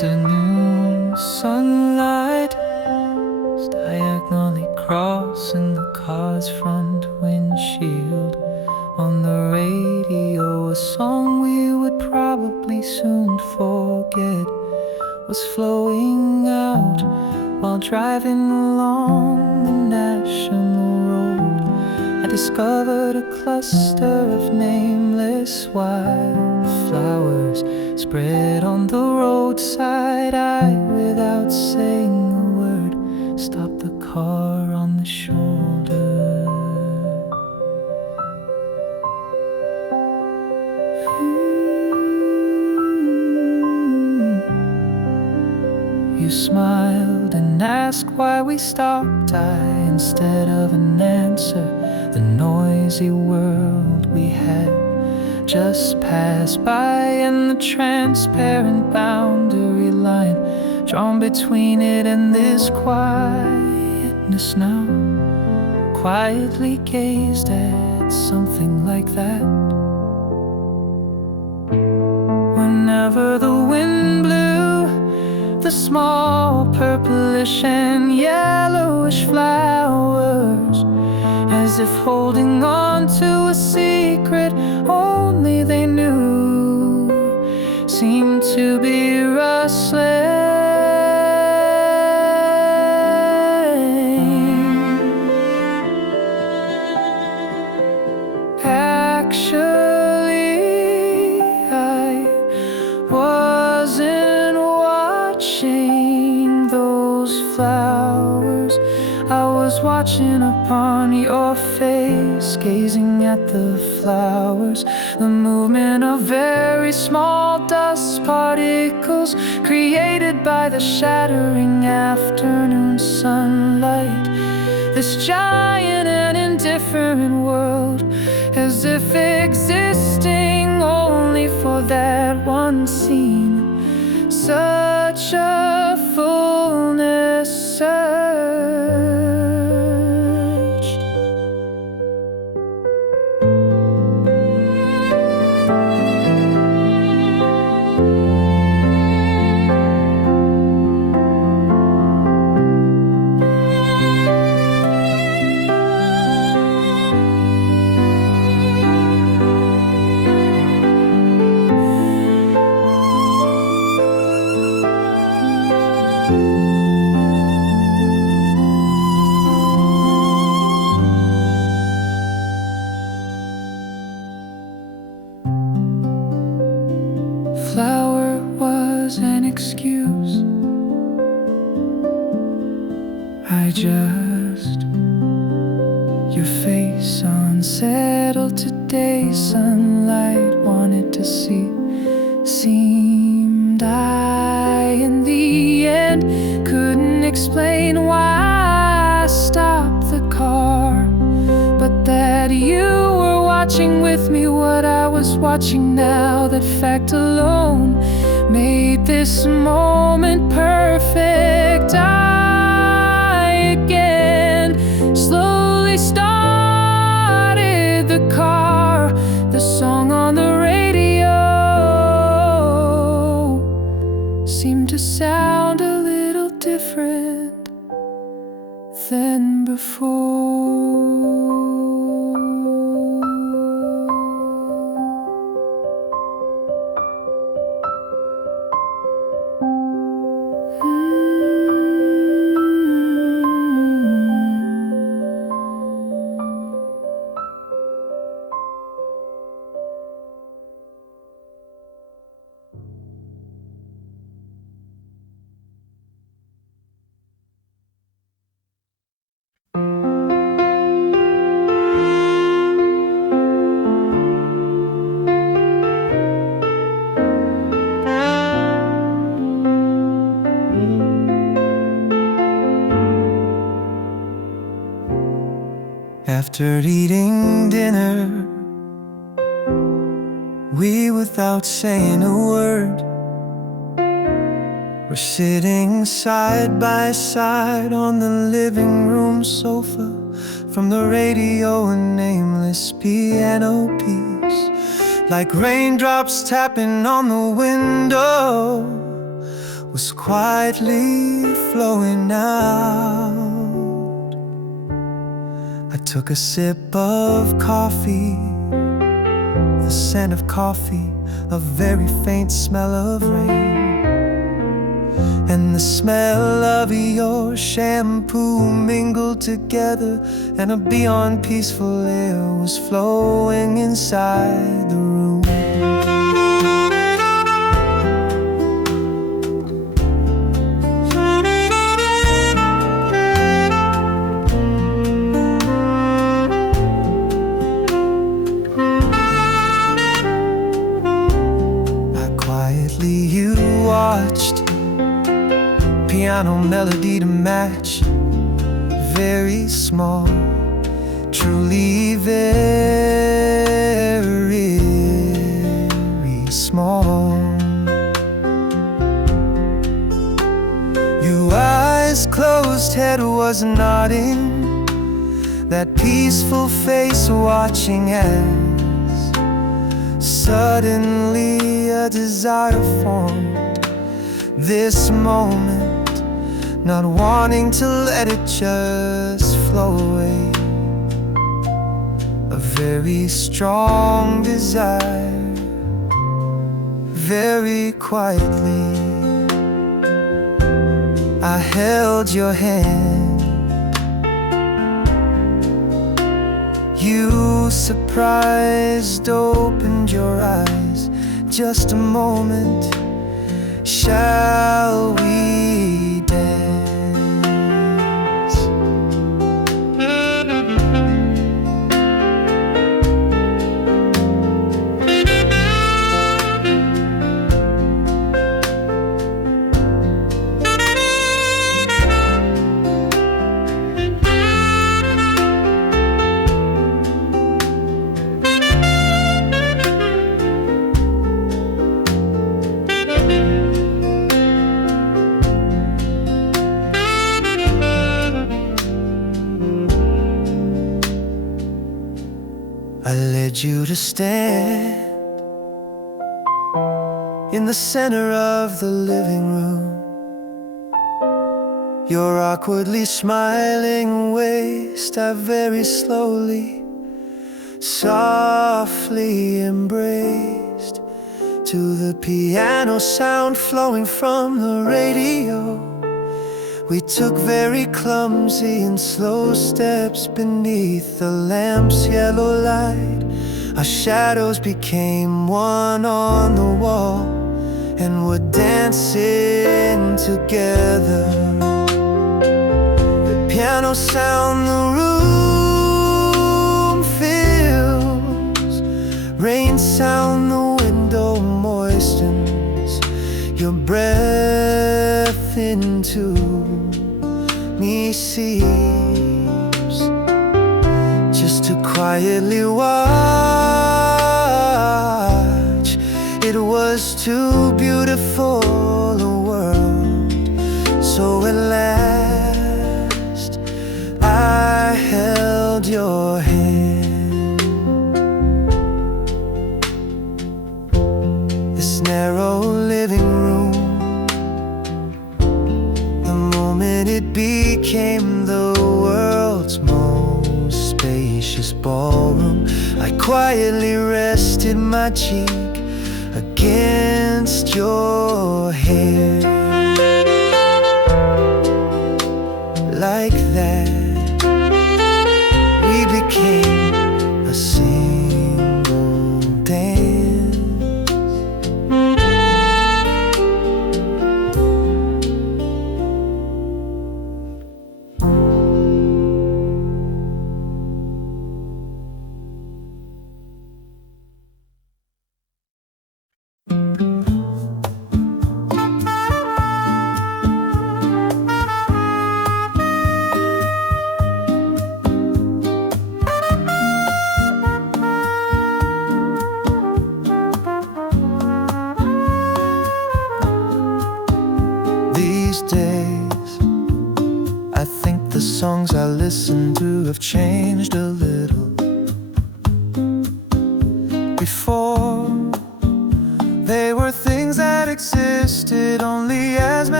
afternoon sunlight is diagonally crossing the car's front windshield. On the radio, a song we would probably soon forget was flowing out while driving along the national road. I discovered a cluster of nameless wildflowers spread on the roadside. I, without saying a word, stopped the car on the shoulder. You smiled and asked why we stopped. Instead of an answer, the noisy world we had just passed by, and the transparent boundary line drawn between it and this quietness now quietly gazed at something like that. Whenever the wind blew, the small purplish and yellowish flowers, as if holding on to a secret only they knew, seemed to be rustling. Actually, I wasn't watching those flowers. I was watching upon your face, gazing at the flowers, the movement of very small dust particles created by the shattering afternoon sunlight. This giant and indifferent world, as if existing only for that one scene. Such a fullness surged. Flower was an excuse. I just, your face unsettled today, sunlight wanted to see, seemed I in the end couldn't explain why I stopped the car, but that you were watching with me what I was watching now. That fact alone made this moment perfect. I again slowly started the car. The song on the radio seemed to sound a little different than before. After eating dinner, we, without saying a word, were sitting side by side on the living room sofa. From the radio, a nameless piano piece, like raindrops tapping on the window, was quietly flowing out. I took a sip of coffee, the scent of coffee, a very faint smell of rain, and the smell of your shampoo mingled together, and a beyond peaceful air was flowing inside the room. You watched piano melody to match, very small, truly very small. Your eyes closed, head was nodding, that peaceful face watching as suddenly a desire formed. This moment, not wanting to let it just flow away, a very strong desire, very quietly I held your hand. You surprised, opened your eyes. Just a moment, shall we dance? I led you to stand in the center of the living room, your awkwardly smiling waist I very slowly, softly embraced, to the piano sound flowing from the radio. We took very clumsy and slow steps beneath the lamp's yellow light. Our shadows became one on the wall and were dancing together. The piano sound the room fills, rain sound the window moistens, your breath into me seeps, just to quietly watch. It was too beautiful a world, so at last I held your hand. This narrow living room, the moment it became the world's most spacious ballroom, I quietly rested my cheek against your hair. Like that, we became a single dance. These days, I think the songs I listen to have changed a little. Before, they were things that existed only as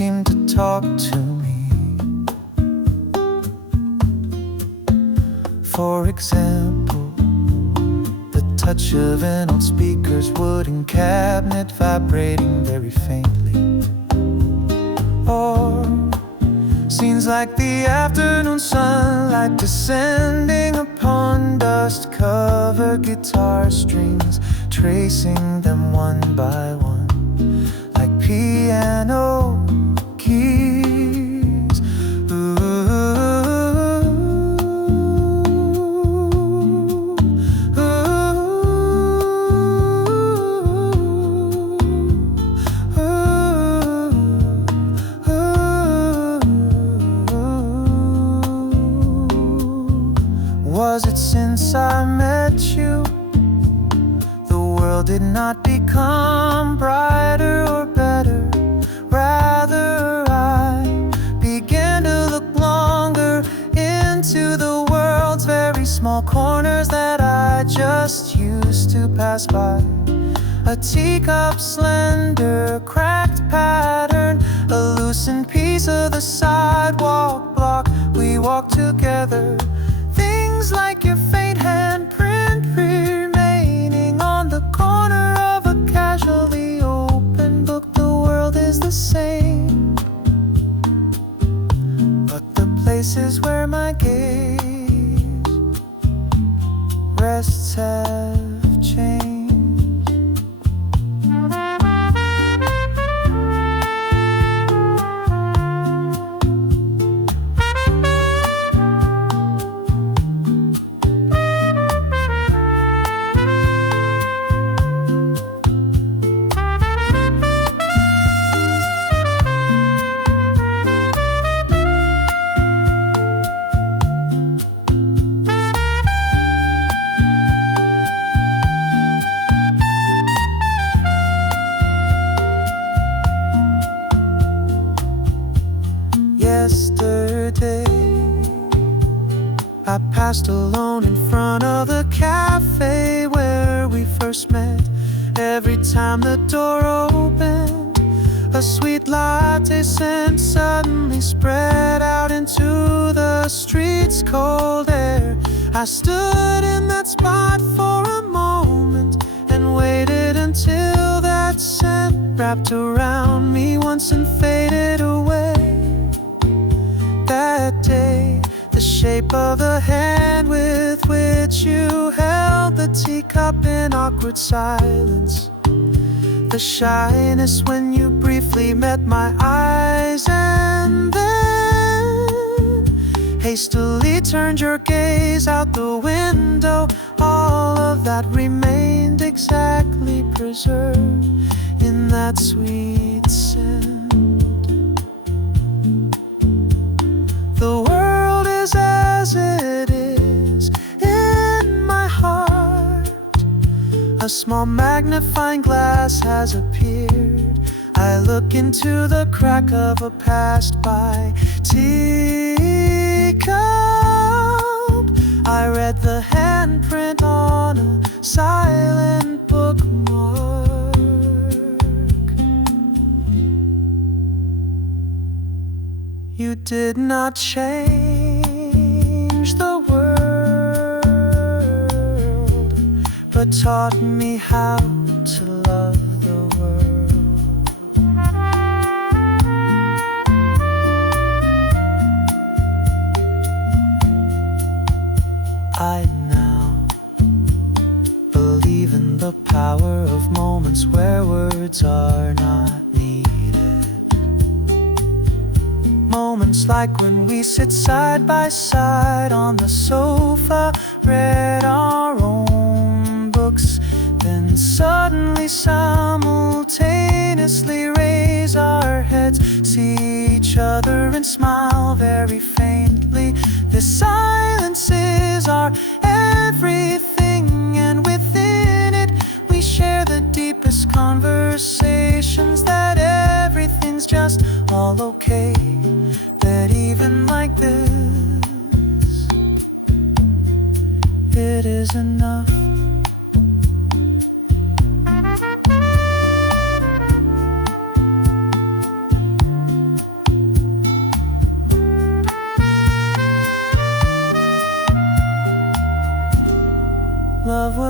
seem to talk to me. For example, the touch of an old speaker's wooden cabinet vibrating very faintly. Or scenes like the afternoon sunlight descending upon dust-covered guitar strings, tracing them one by one like piano keys. Ooh, was it since I met you the world did not become brighter or better? Rather, I began to look longer into the world's very small corners that I just used to pass by. A teacup, slender, cracked pattern, a loosened piece of the sidewalk block. We walked together. Things like your faint handprint remaining on the corner of a casually open book. The world is the same, but the places where my gaze rests have changed. Yesterday, I passed alone in front of the cafe where we first met. Every time the door opened, a sweet latte scent suddenly spread out into the street's cold air. I stood in that spot for a moment and waited until that scent wrapped around me once and faded away. That day, the shape of the hand with which you held the teacup in awkward silence, the shyness when you briefly met my eyes and then hastily turned your gaze out the window. All of that remained exactly preserved in that sweet scent. The world is as it is in my heart. A small magnifying glass has appeared. I look into the crack of a passed-by teacup. I read the handprint on a silent bookmark. You did not change the world, but taught me how to love the world. I now believe in the power of moments where words are not needed. Moments like when we sit side by side on the sofa, read our own books, then suddenly simultaneously raise our heads, see each other and smile very faintly. This silence is our everything, and within it we share the deepest conversations, that everything's just all okay, that even like this it is enough.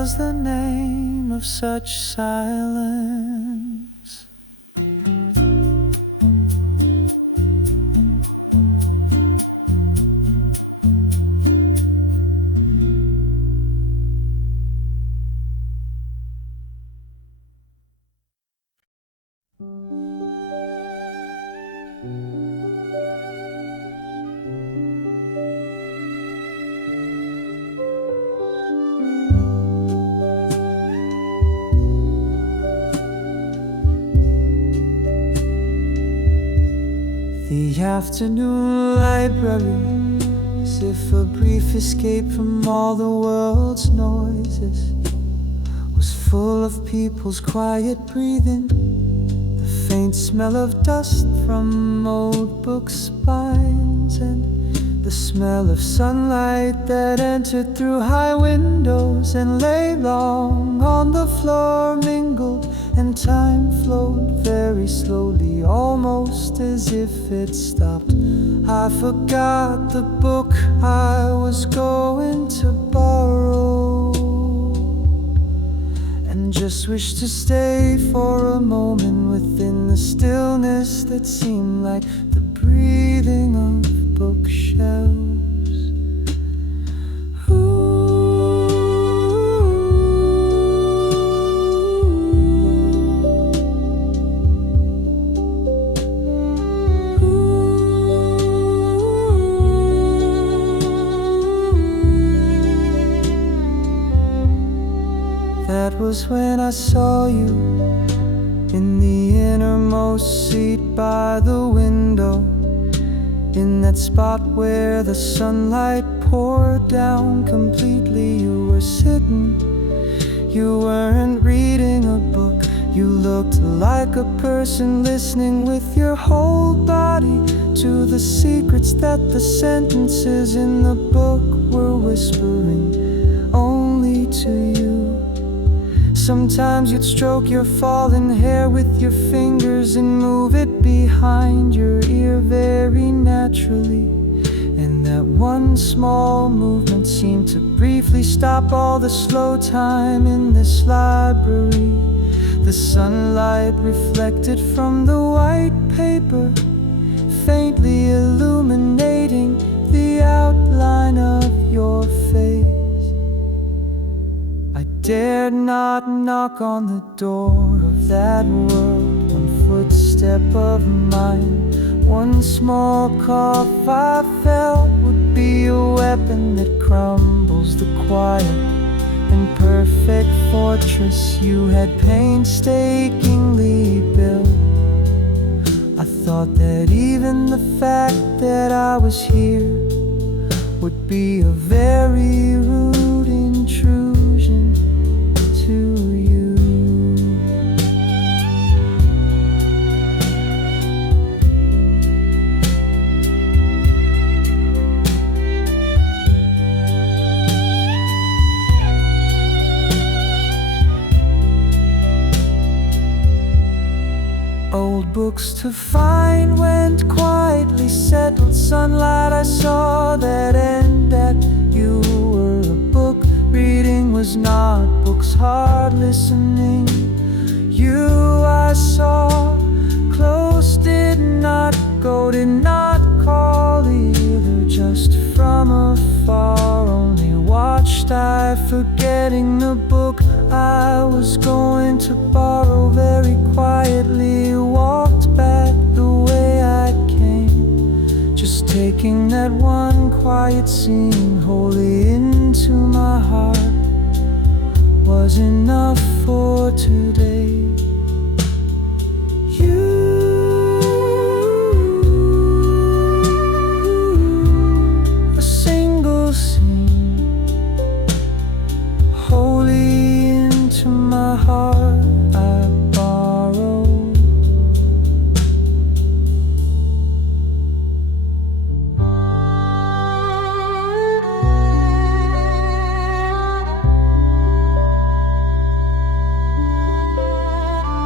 was the name of such silence? The afternoon library, as if a brief escape from all the world's noises, was full of people's quiet breathing, the faint smell of dust from old book spines, and the smell of sunlight that entered through high windows and lay long on the floor mingled, and time flowed very slowly, almost as if it stopped. I forgot the book I was going to borrow, and just wished to stay for a moment within the stillness that seemed like the breathing of bookshelves. That was when I saw you in the innermost seat by the window, in that spot where the sunlight poured down completely. You were sitting, you weren't reading a book, you looked like a person listening with your whole body to the secrets that the sentences in the book were whispering only to you. Sometimes you'd stroke your fallen hair with your fingers and move it behind your ear very naturally, and that one small movement seemed to briefly stop all the slow time in this library. The sunlight reflected from the white paper, faintly illuminating the outline of your face. I dared not knock on the door of that world. One footstep of mine, one small cough I felt would be a weapon that crumbles the quiet and perfect fortress you had painstakingly built. I thought that even the fact that I was here would be a very rude intrusion to you. Old books to find went quietly, settled sunlight. I saw that end, that you were a book. Reading was not books, hard listening. You I saw close, did not go, did not call either, just from afar only watched I, forgetting the book I was going to borrow. Very quietly walked back the way I came, just taking that one quiet scene wholly into my heart was enough for today. A single scene wholly into my heart I borrowed.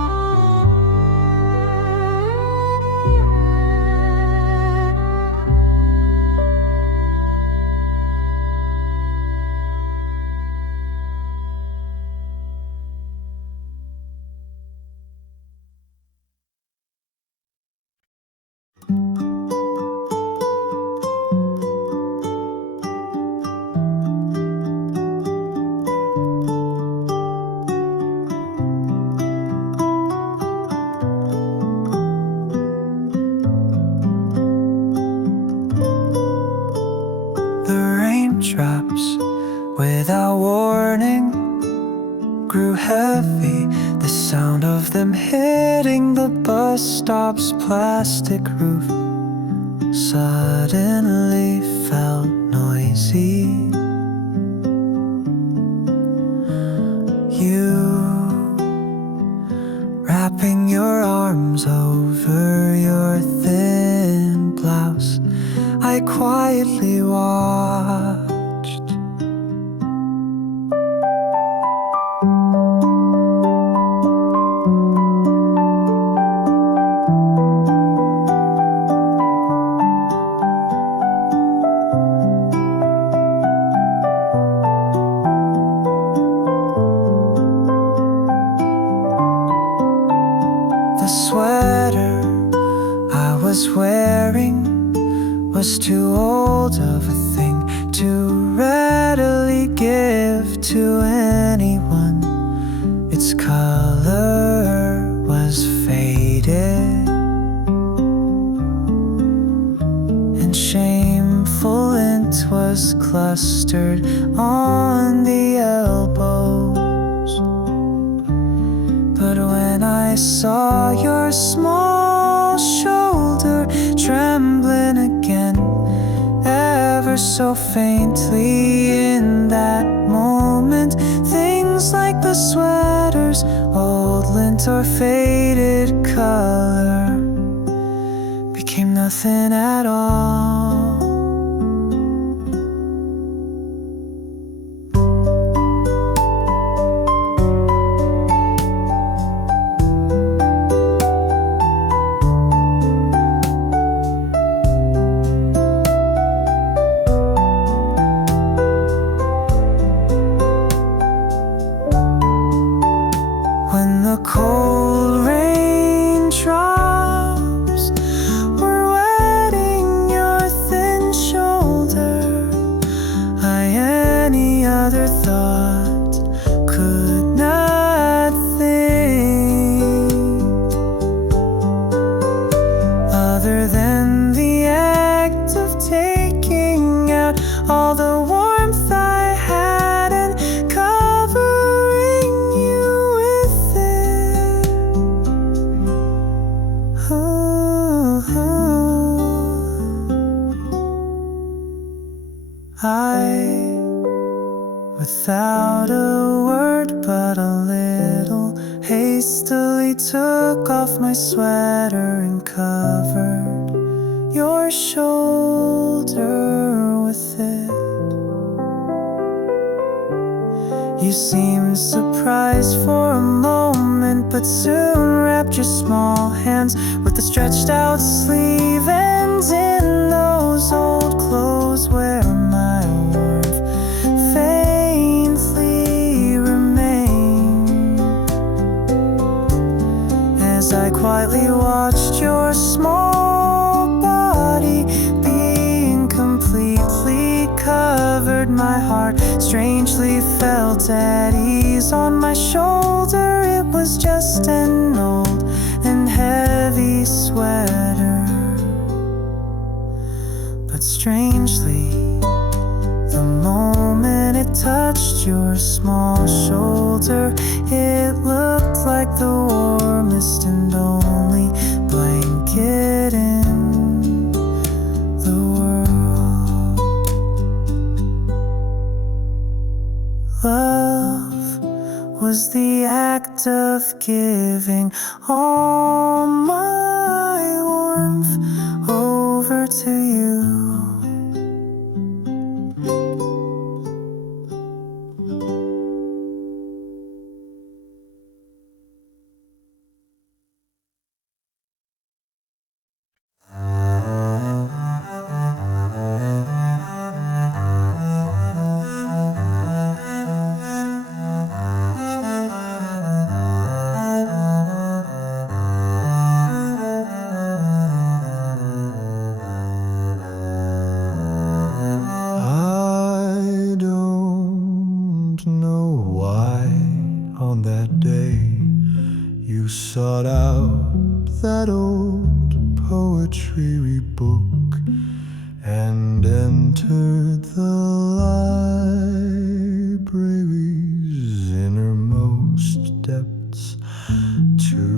of them hitting the bus stop's plastic roof suddenly felt noisy. You wrapping your arms over your thin blouse, I quietly watched. The sweater I was wearing was too old of a thing to readily give to anyone. Its color was faded, and shameful lint was clustered on the elbows. But when I saw your small shoulder trembling again, ever so faintly in that moment, things like the sweater's old lint or faded color became nothing at all. When the cold raindrops were wetting your thin shoulder, any other thought could not think other than the act of taking out all the warmth I had and covering you with it. I, without a word but a little, hastily took off my sweater and covered your shoulder with it. You seemed surprised for a moment, but soon wrapped your small hands with the stretched out sleeve ends in those old clothes where my warmth faintly remained. As I quietly watched your small body being completely covered, my heart strangely felt at ease on my shoulder. It was just an old and heavy sweater, but strangely, the moment it touched your small shoulder, it looked like the warmest and only blanket in the world. Love was the act of giving all my warmth over to you. On that day, you sought out that old poetry book and entered the library's innermost depths to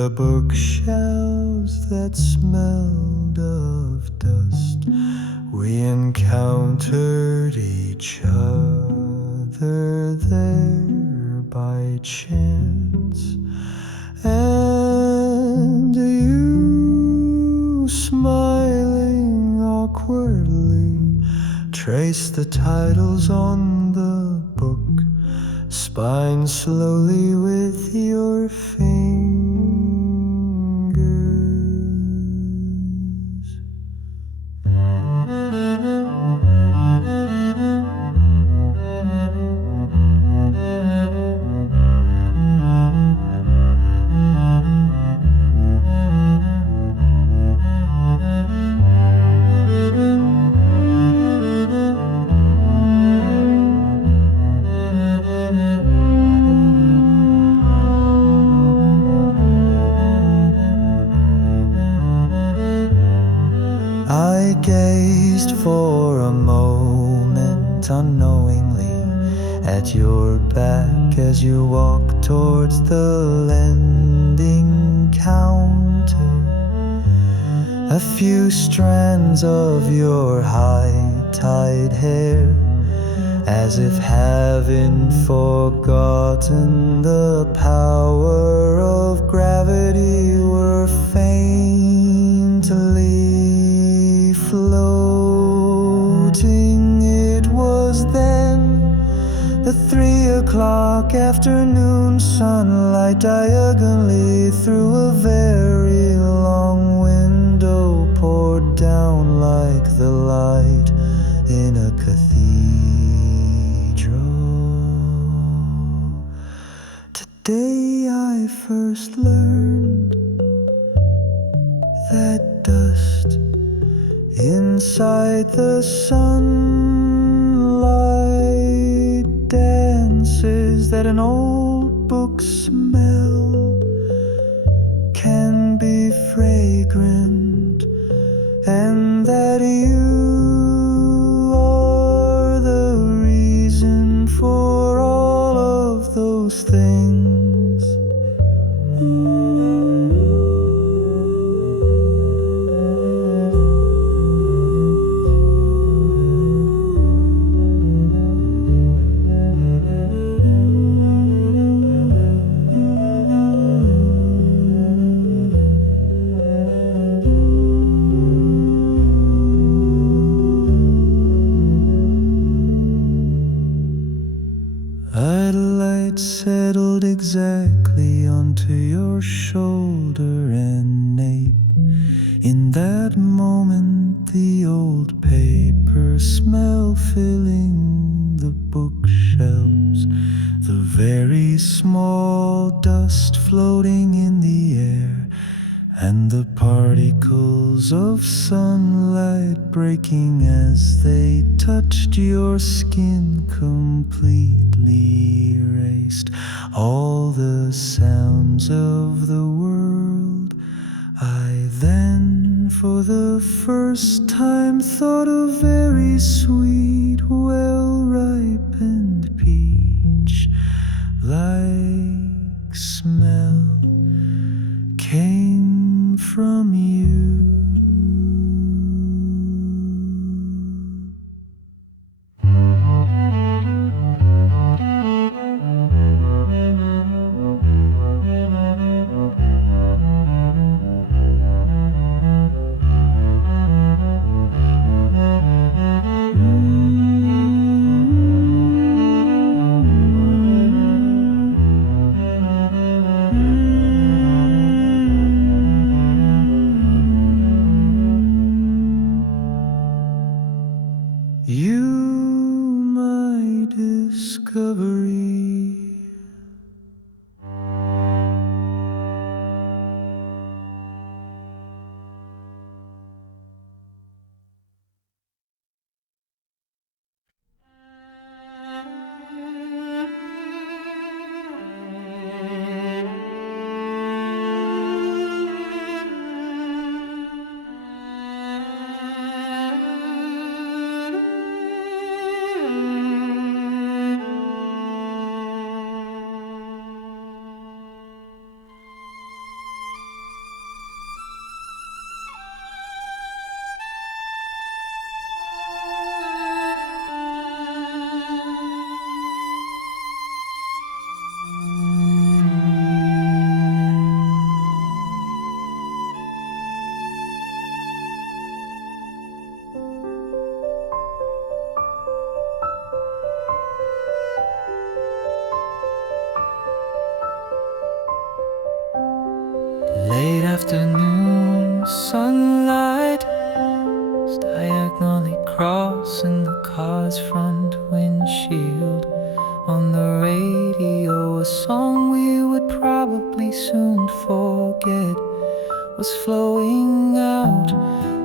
the bookshelves that smelled of dust. We encountered each other there by chance, and you, smiling awkwardly, traced the titles on the book spine slowly with your fingers. I gazed for a moment unknowingly at your back as you walked towards the lending counter. A few strands of your high-tied hair, as if having forgotten the power of gravity, were faintly floating. It was then the 3 o'clock afternoon sunlight diagonally through a very long window poured down like the light in a cathedral. Today I first learned that dust inside the sunlight dances, that an old book smell can be fragrant, and that you are the reason for all of those things. A light settled exactly onto your shoulder and nape. In that moment, the old paper smell filling the bookshelves, the very small dust floating in the air, and the particles of sunlight breaking as they touched your skin completely erased all the sounds of the world. I then, for the first time, thought a very sweet, well-ripened peach-like smell came from you.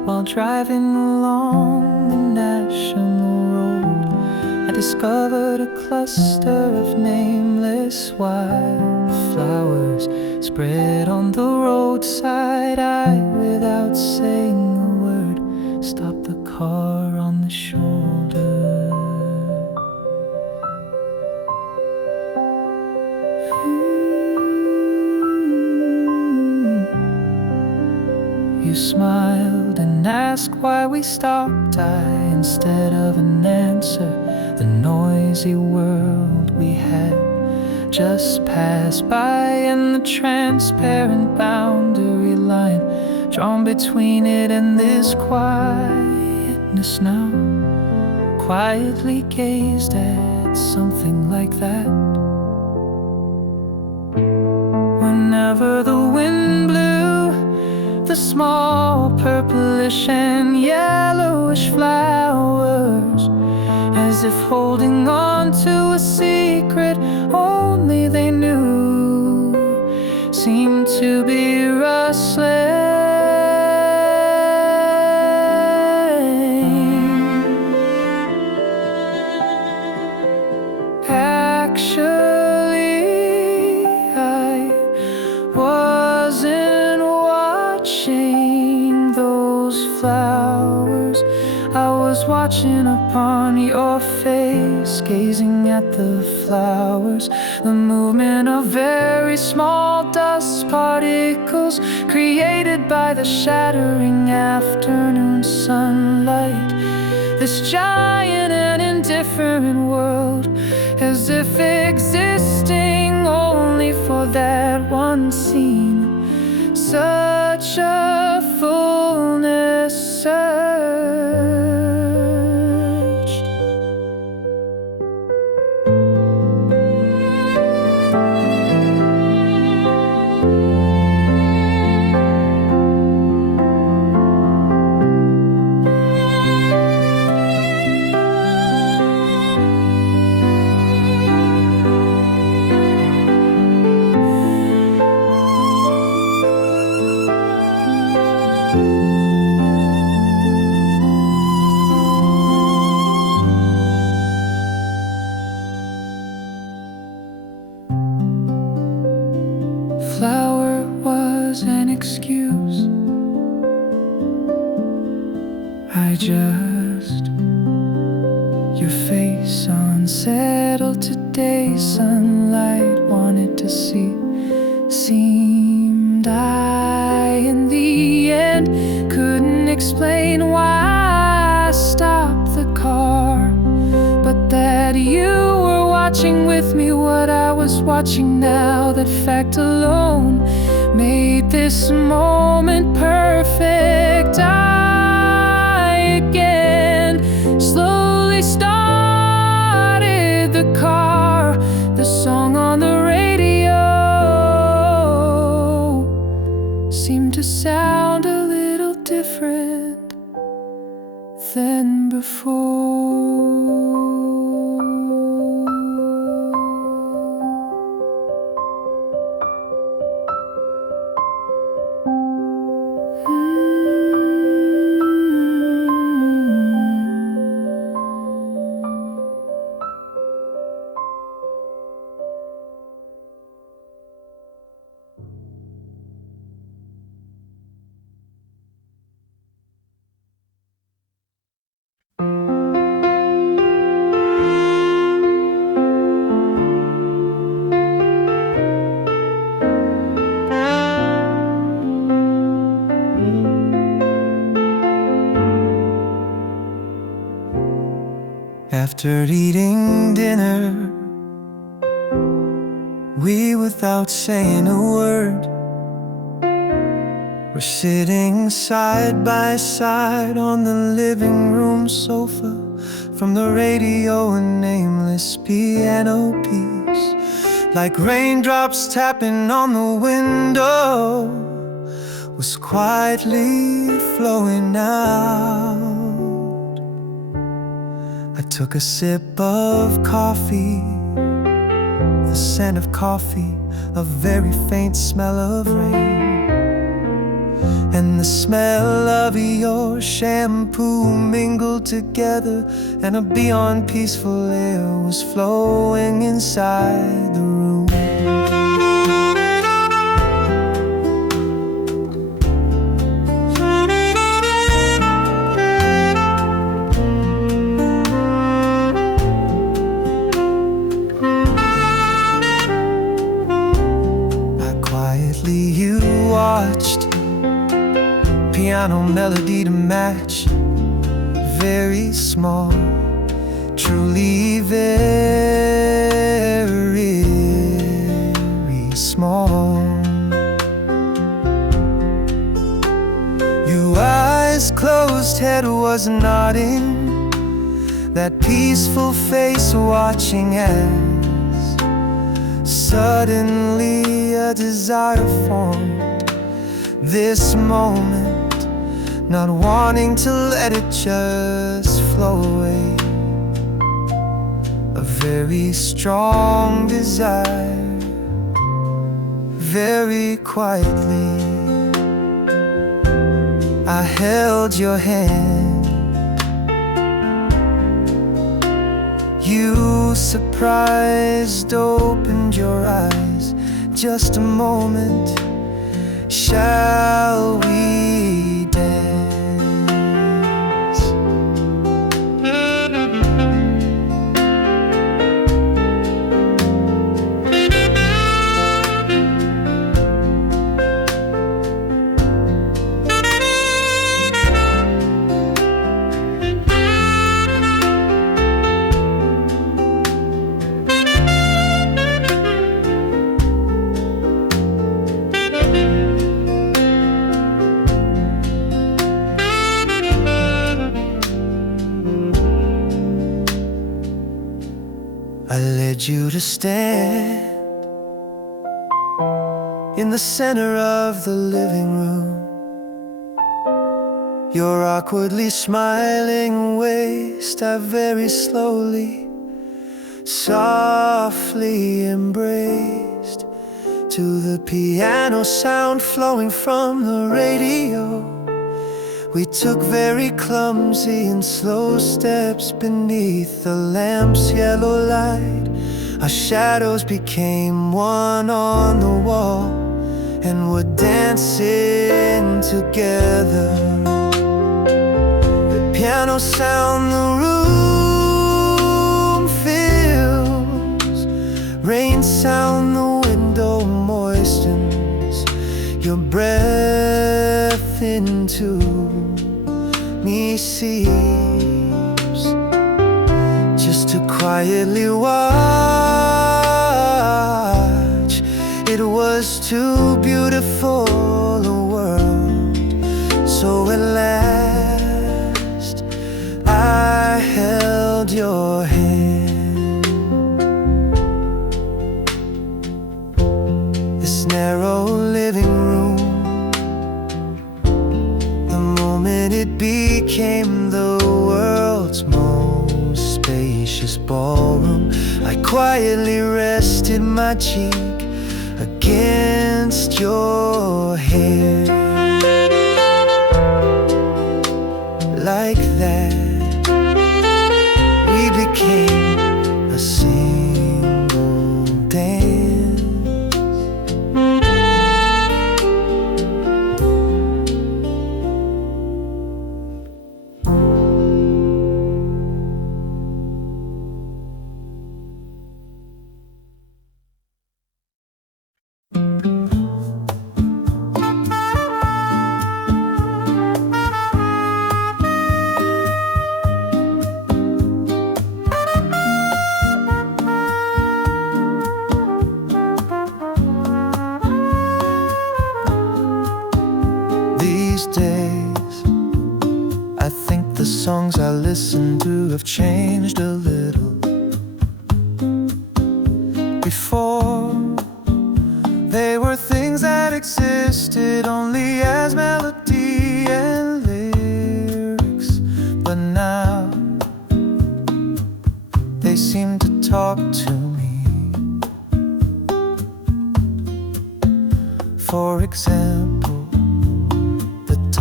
while driving along the national road. I discovered a cluster of nameless wildflowers spread on the roadside. I, without saying a word, stopped the car on the shoulder. You smiled and asked why we stopped. Instead of an answer, the noisy world we had just passed by, and the transparent boundary line drawn between it and this quietness now quietly gazed at something like that. Whenever the wind blew, the small purplish and yellowish flowers, as if holding on to a secret only they knew, seemed to be rustling. Actually, I wasn't watching those flowers. I was watching upon your face, gazing at the flowers, the movement of very small dust particles created by the shattering afternoon sunlight. This giant and indifferent world, as if existing only for that one scene. Such a fullness searched. Flower was an excuse. I just, your face unsettled today, sunlight wanted to see. Seemed I in the end couldn't explain why I stopped the car, but that you were watching with me what I was watching now. That fact alone made this moment perfect. I again slowly started the car. The song on the radio seemed to sound a little different than before. After eating dinner, we, without saying a word, were sitting side by side on the living room sofa. From the radio, a nameless piano piece, like raindrops tapping on the window, was quietly flowing out. I took a sip of coffee, the scent of coffee, a very faint smell of rain. and the smell of your shampoo mingled together, and a beyond peaceful air was flowing inside the room. You watched piano melody to match, very small, truly very, very small. Your eyes closed, head was nodding, that peaceful face watching as suddenly a desire formed. This moment, not wanting to let it just flow away, a very strong desire. Very quietly I held your hand. You surprised, opened your eyes. Just a moment, shall we dance? I led you to stand in the center of the living room. Your awkwardly smiling waist I very slowly, softly embraced, to the piano sound flowing from the radio. We took very clumsy and slow steps beneath the lamp's yellow light. Our shadows became one on the wall and were dancing together. The piano sound the room fills, rain sound the window moistens, your breath into me seeps, just to quietly watch. It was too beautiful a world, so at last I held your hand. This narrow living room, the moment it became the world's most spacious ballroom, I quietly rested my cheek against your hair. Like that, we became a single dance. These days, I think the songs I listen to have changed a little. Before, they were things that existed only as melody and lyrics, but now they seem to talk to me. For example, the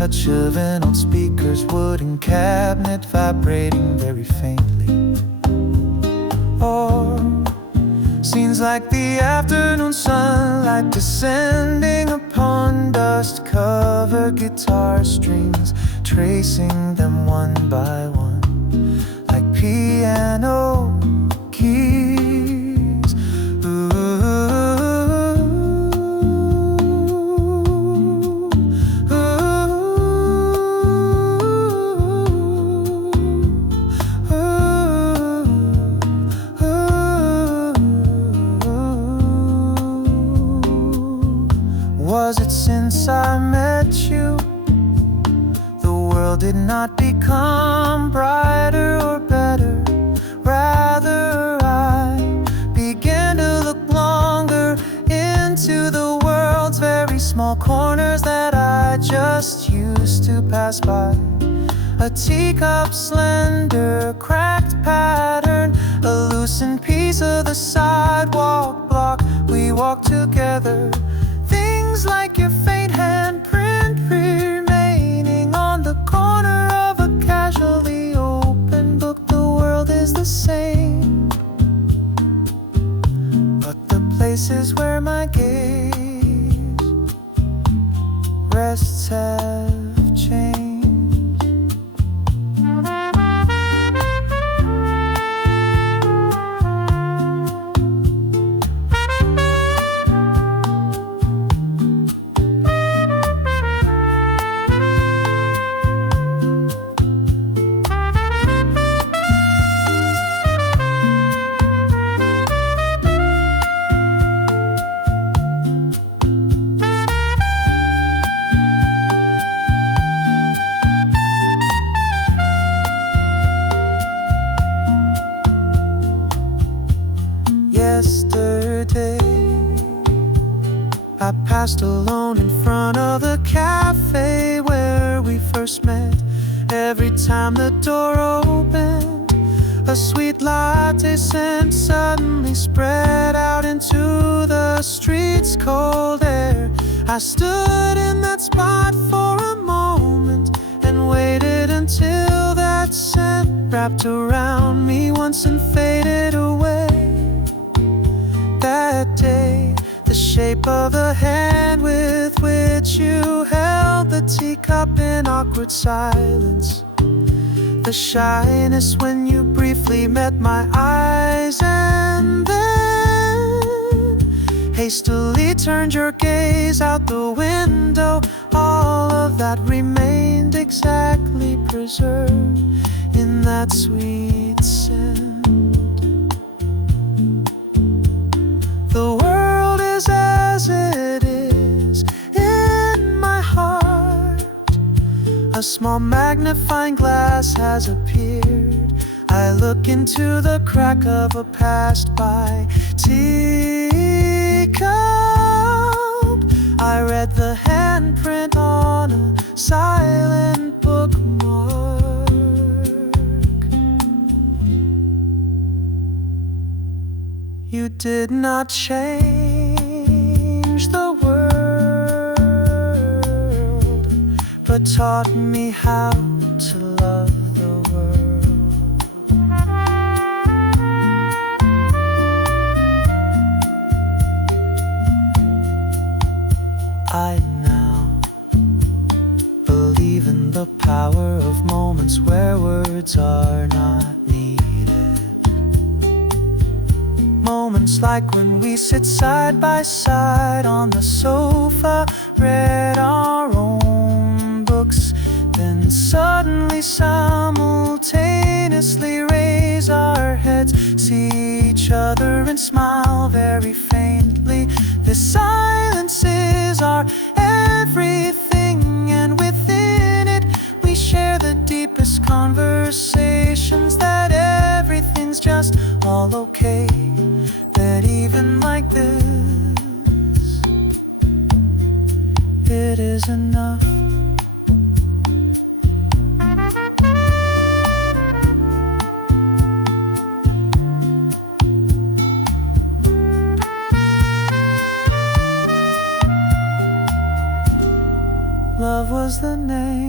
touch of an old speaker's wooden cabinet vibrating very faintly. Or scenes like the afternoon sunlight descending upon dust-covered guitar strings, tracing them one by one like piano keys. Was it since I met you the world did not become brighter or better? Rather, I began to look longer into the world's very small corners that I just used to pass by. A teacup, slender, cracked pattern, a loosened piece of the sidewalk block. We walked together. Things like your faint handprint remaining on the corner of a casually open book. The world is the same, but the places where my gaze rests have changed. Yesterday, I passed alone in front of the cafe where we first met. Every time the door opened, a sweet latte scent suddenly spread out into the street's cold air. I stood in that spot for a moment and waited until that scent wrapped around me once and faded away. That day, the shape of the hand with which you held the teacup in awkward silence, the shyness when you briefly met my eyes and then hastily turned your gaze out the window. All of that remained exactly preserved in that sweet scent. The world is as it is in my heart. A small magnifying glass has appeared. I look into the crack of a passed-by teacup. I read the handprint on a silent bookmark. You did not change the world, but taught me how to love the world. I now believe in the power of moments where words are not needed. Moments like when we sit side by side on the sofa, read our own books, then suddenly simultaneously raise our heads, see each other and smile very faintly. This silence is our everything, and within it we share the deepest conversations, that everything's just all okay, that even like this it is enough. Love was the name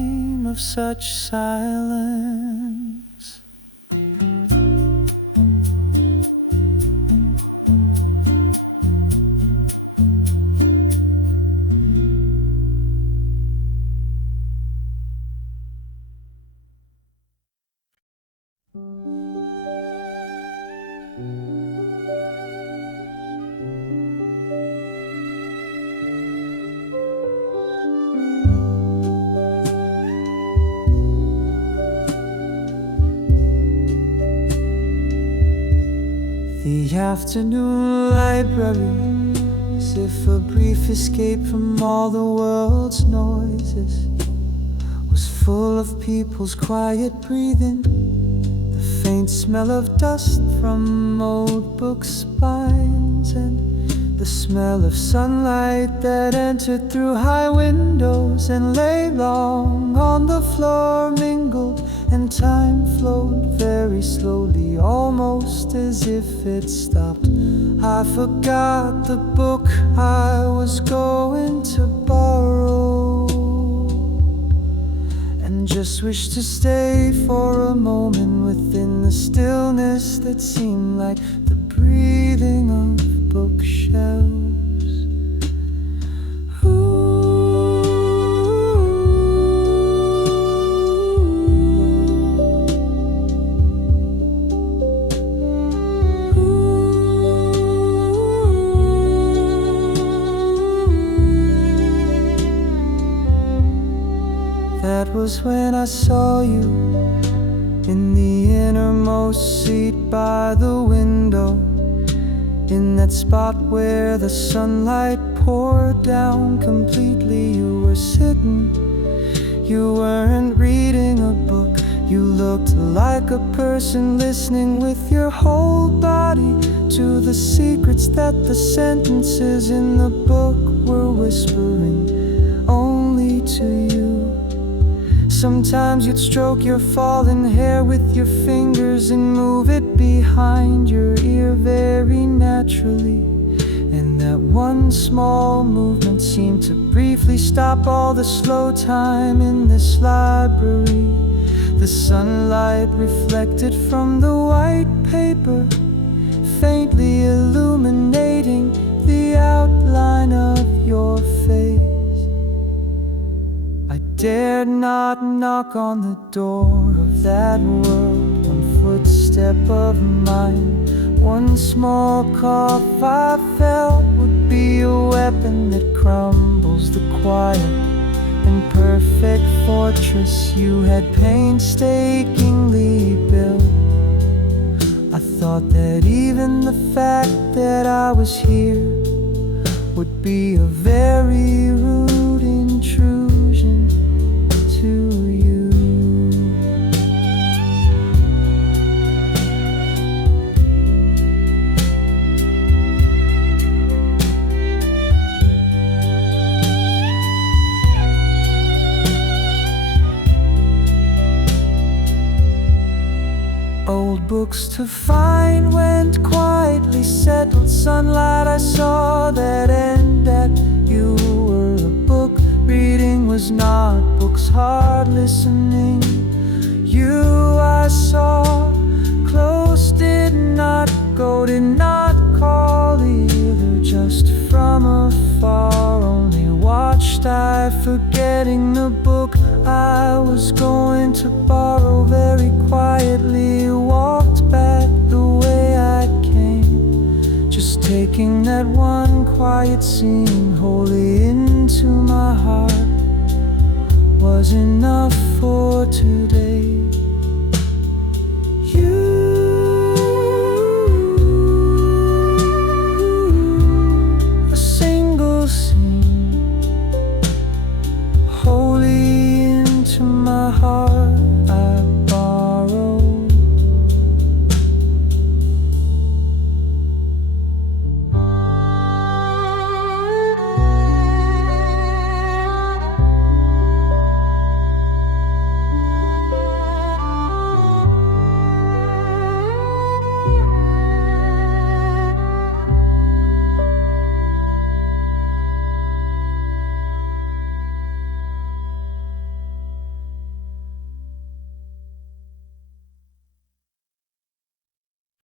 of such silence. The afternoon library, as if a brief escape from all the world's noises, was full of people's quiet breathing, the faint smell of dust from old book spines, and the smell of sunlight that entered through high windows and lay long on the floor, mingled, and time flowed very slowly, almost as if it stopped. I forgot the book I was going to borrow, and just wished to stay for a moment within the stillness that seemed like the breathing of bookshelves. That was when I saw you in the innermost seat by the window, in that spot where the sunlight poured down completely. You were sitting, you weren't reading a book. You looked like a person listening with your whole body to the secrets that the sentences in the book were whispering only to you. Sometimes you'd stroke your fallen hair with your fingers and move it behind your ear very naturally, and that one small movement seemed to briefly stop all the slow time in this library. The sunlight reflected from the white paper, faintly illuminating the outline of your face. I dared not knock on the door of that world. One footstep of mine, one small cough I felt would be a weapon that crumbles the quiet and perfect fortress you had painstakingly built. I thought that even the fact that I was here would be a very rude intrusion to you. Old books to find went quietly, settled sunlight. I saw that end, that you were a book. Reading was not books, hard listening. You I saw close, did not go, did not call either, just from afar only watched I, forgetting the book I was going to borrow. Very quietly walked back the way I came, just taking that one quiet scene wholly into my heart was enough for today.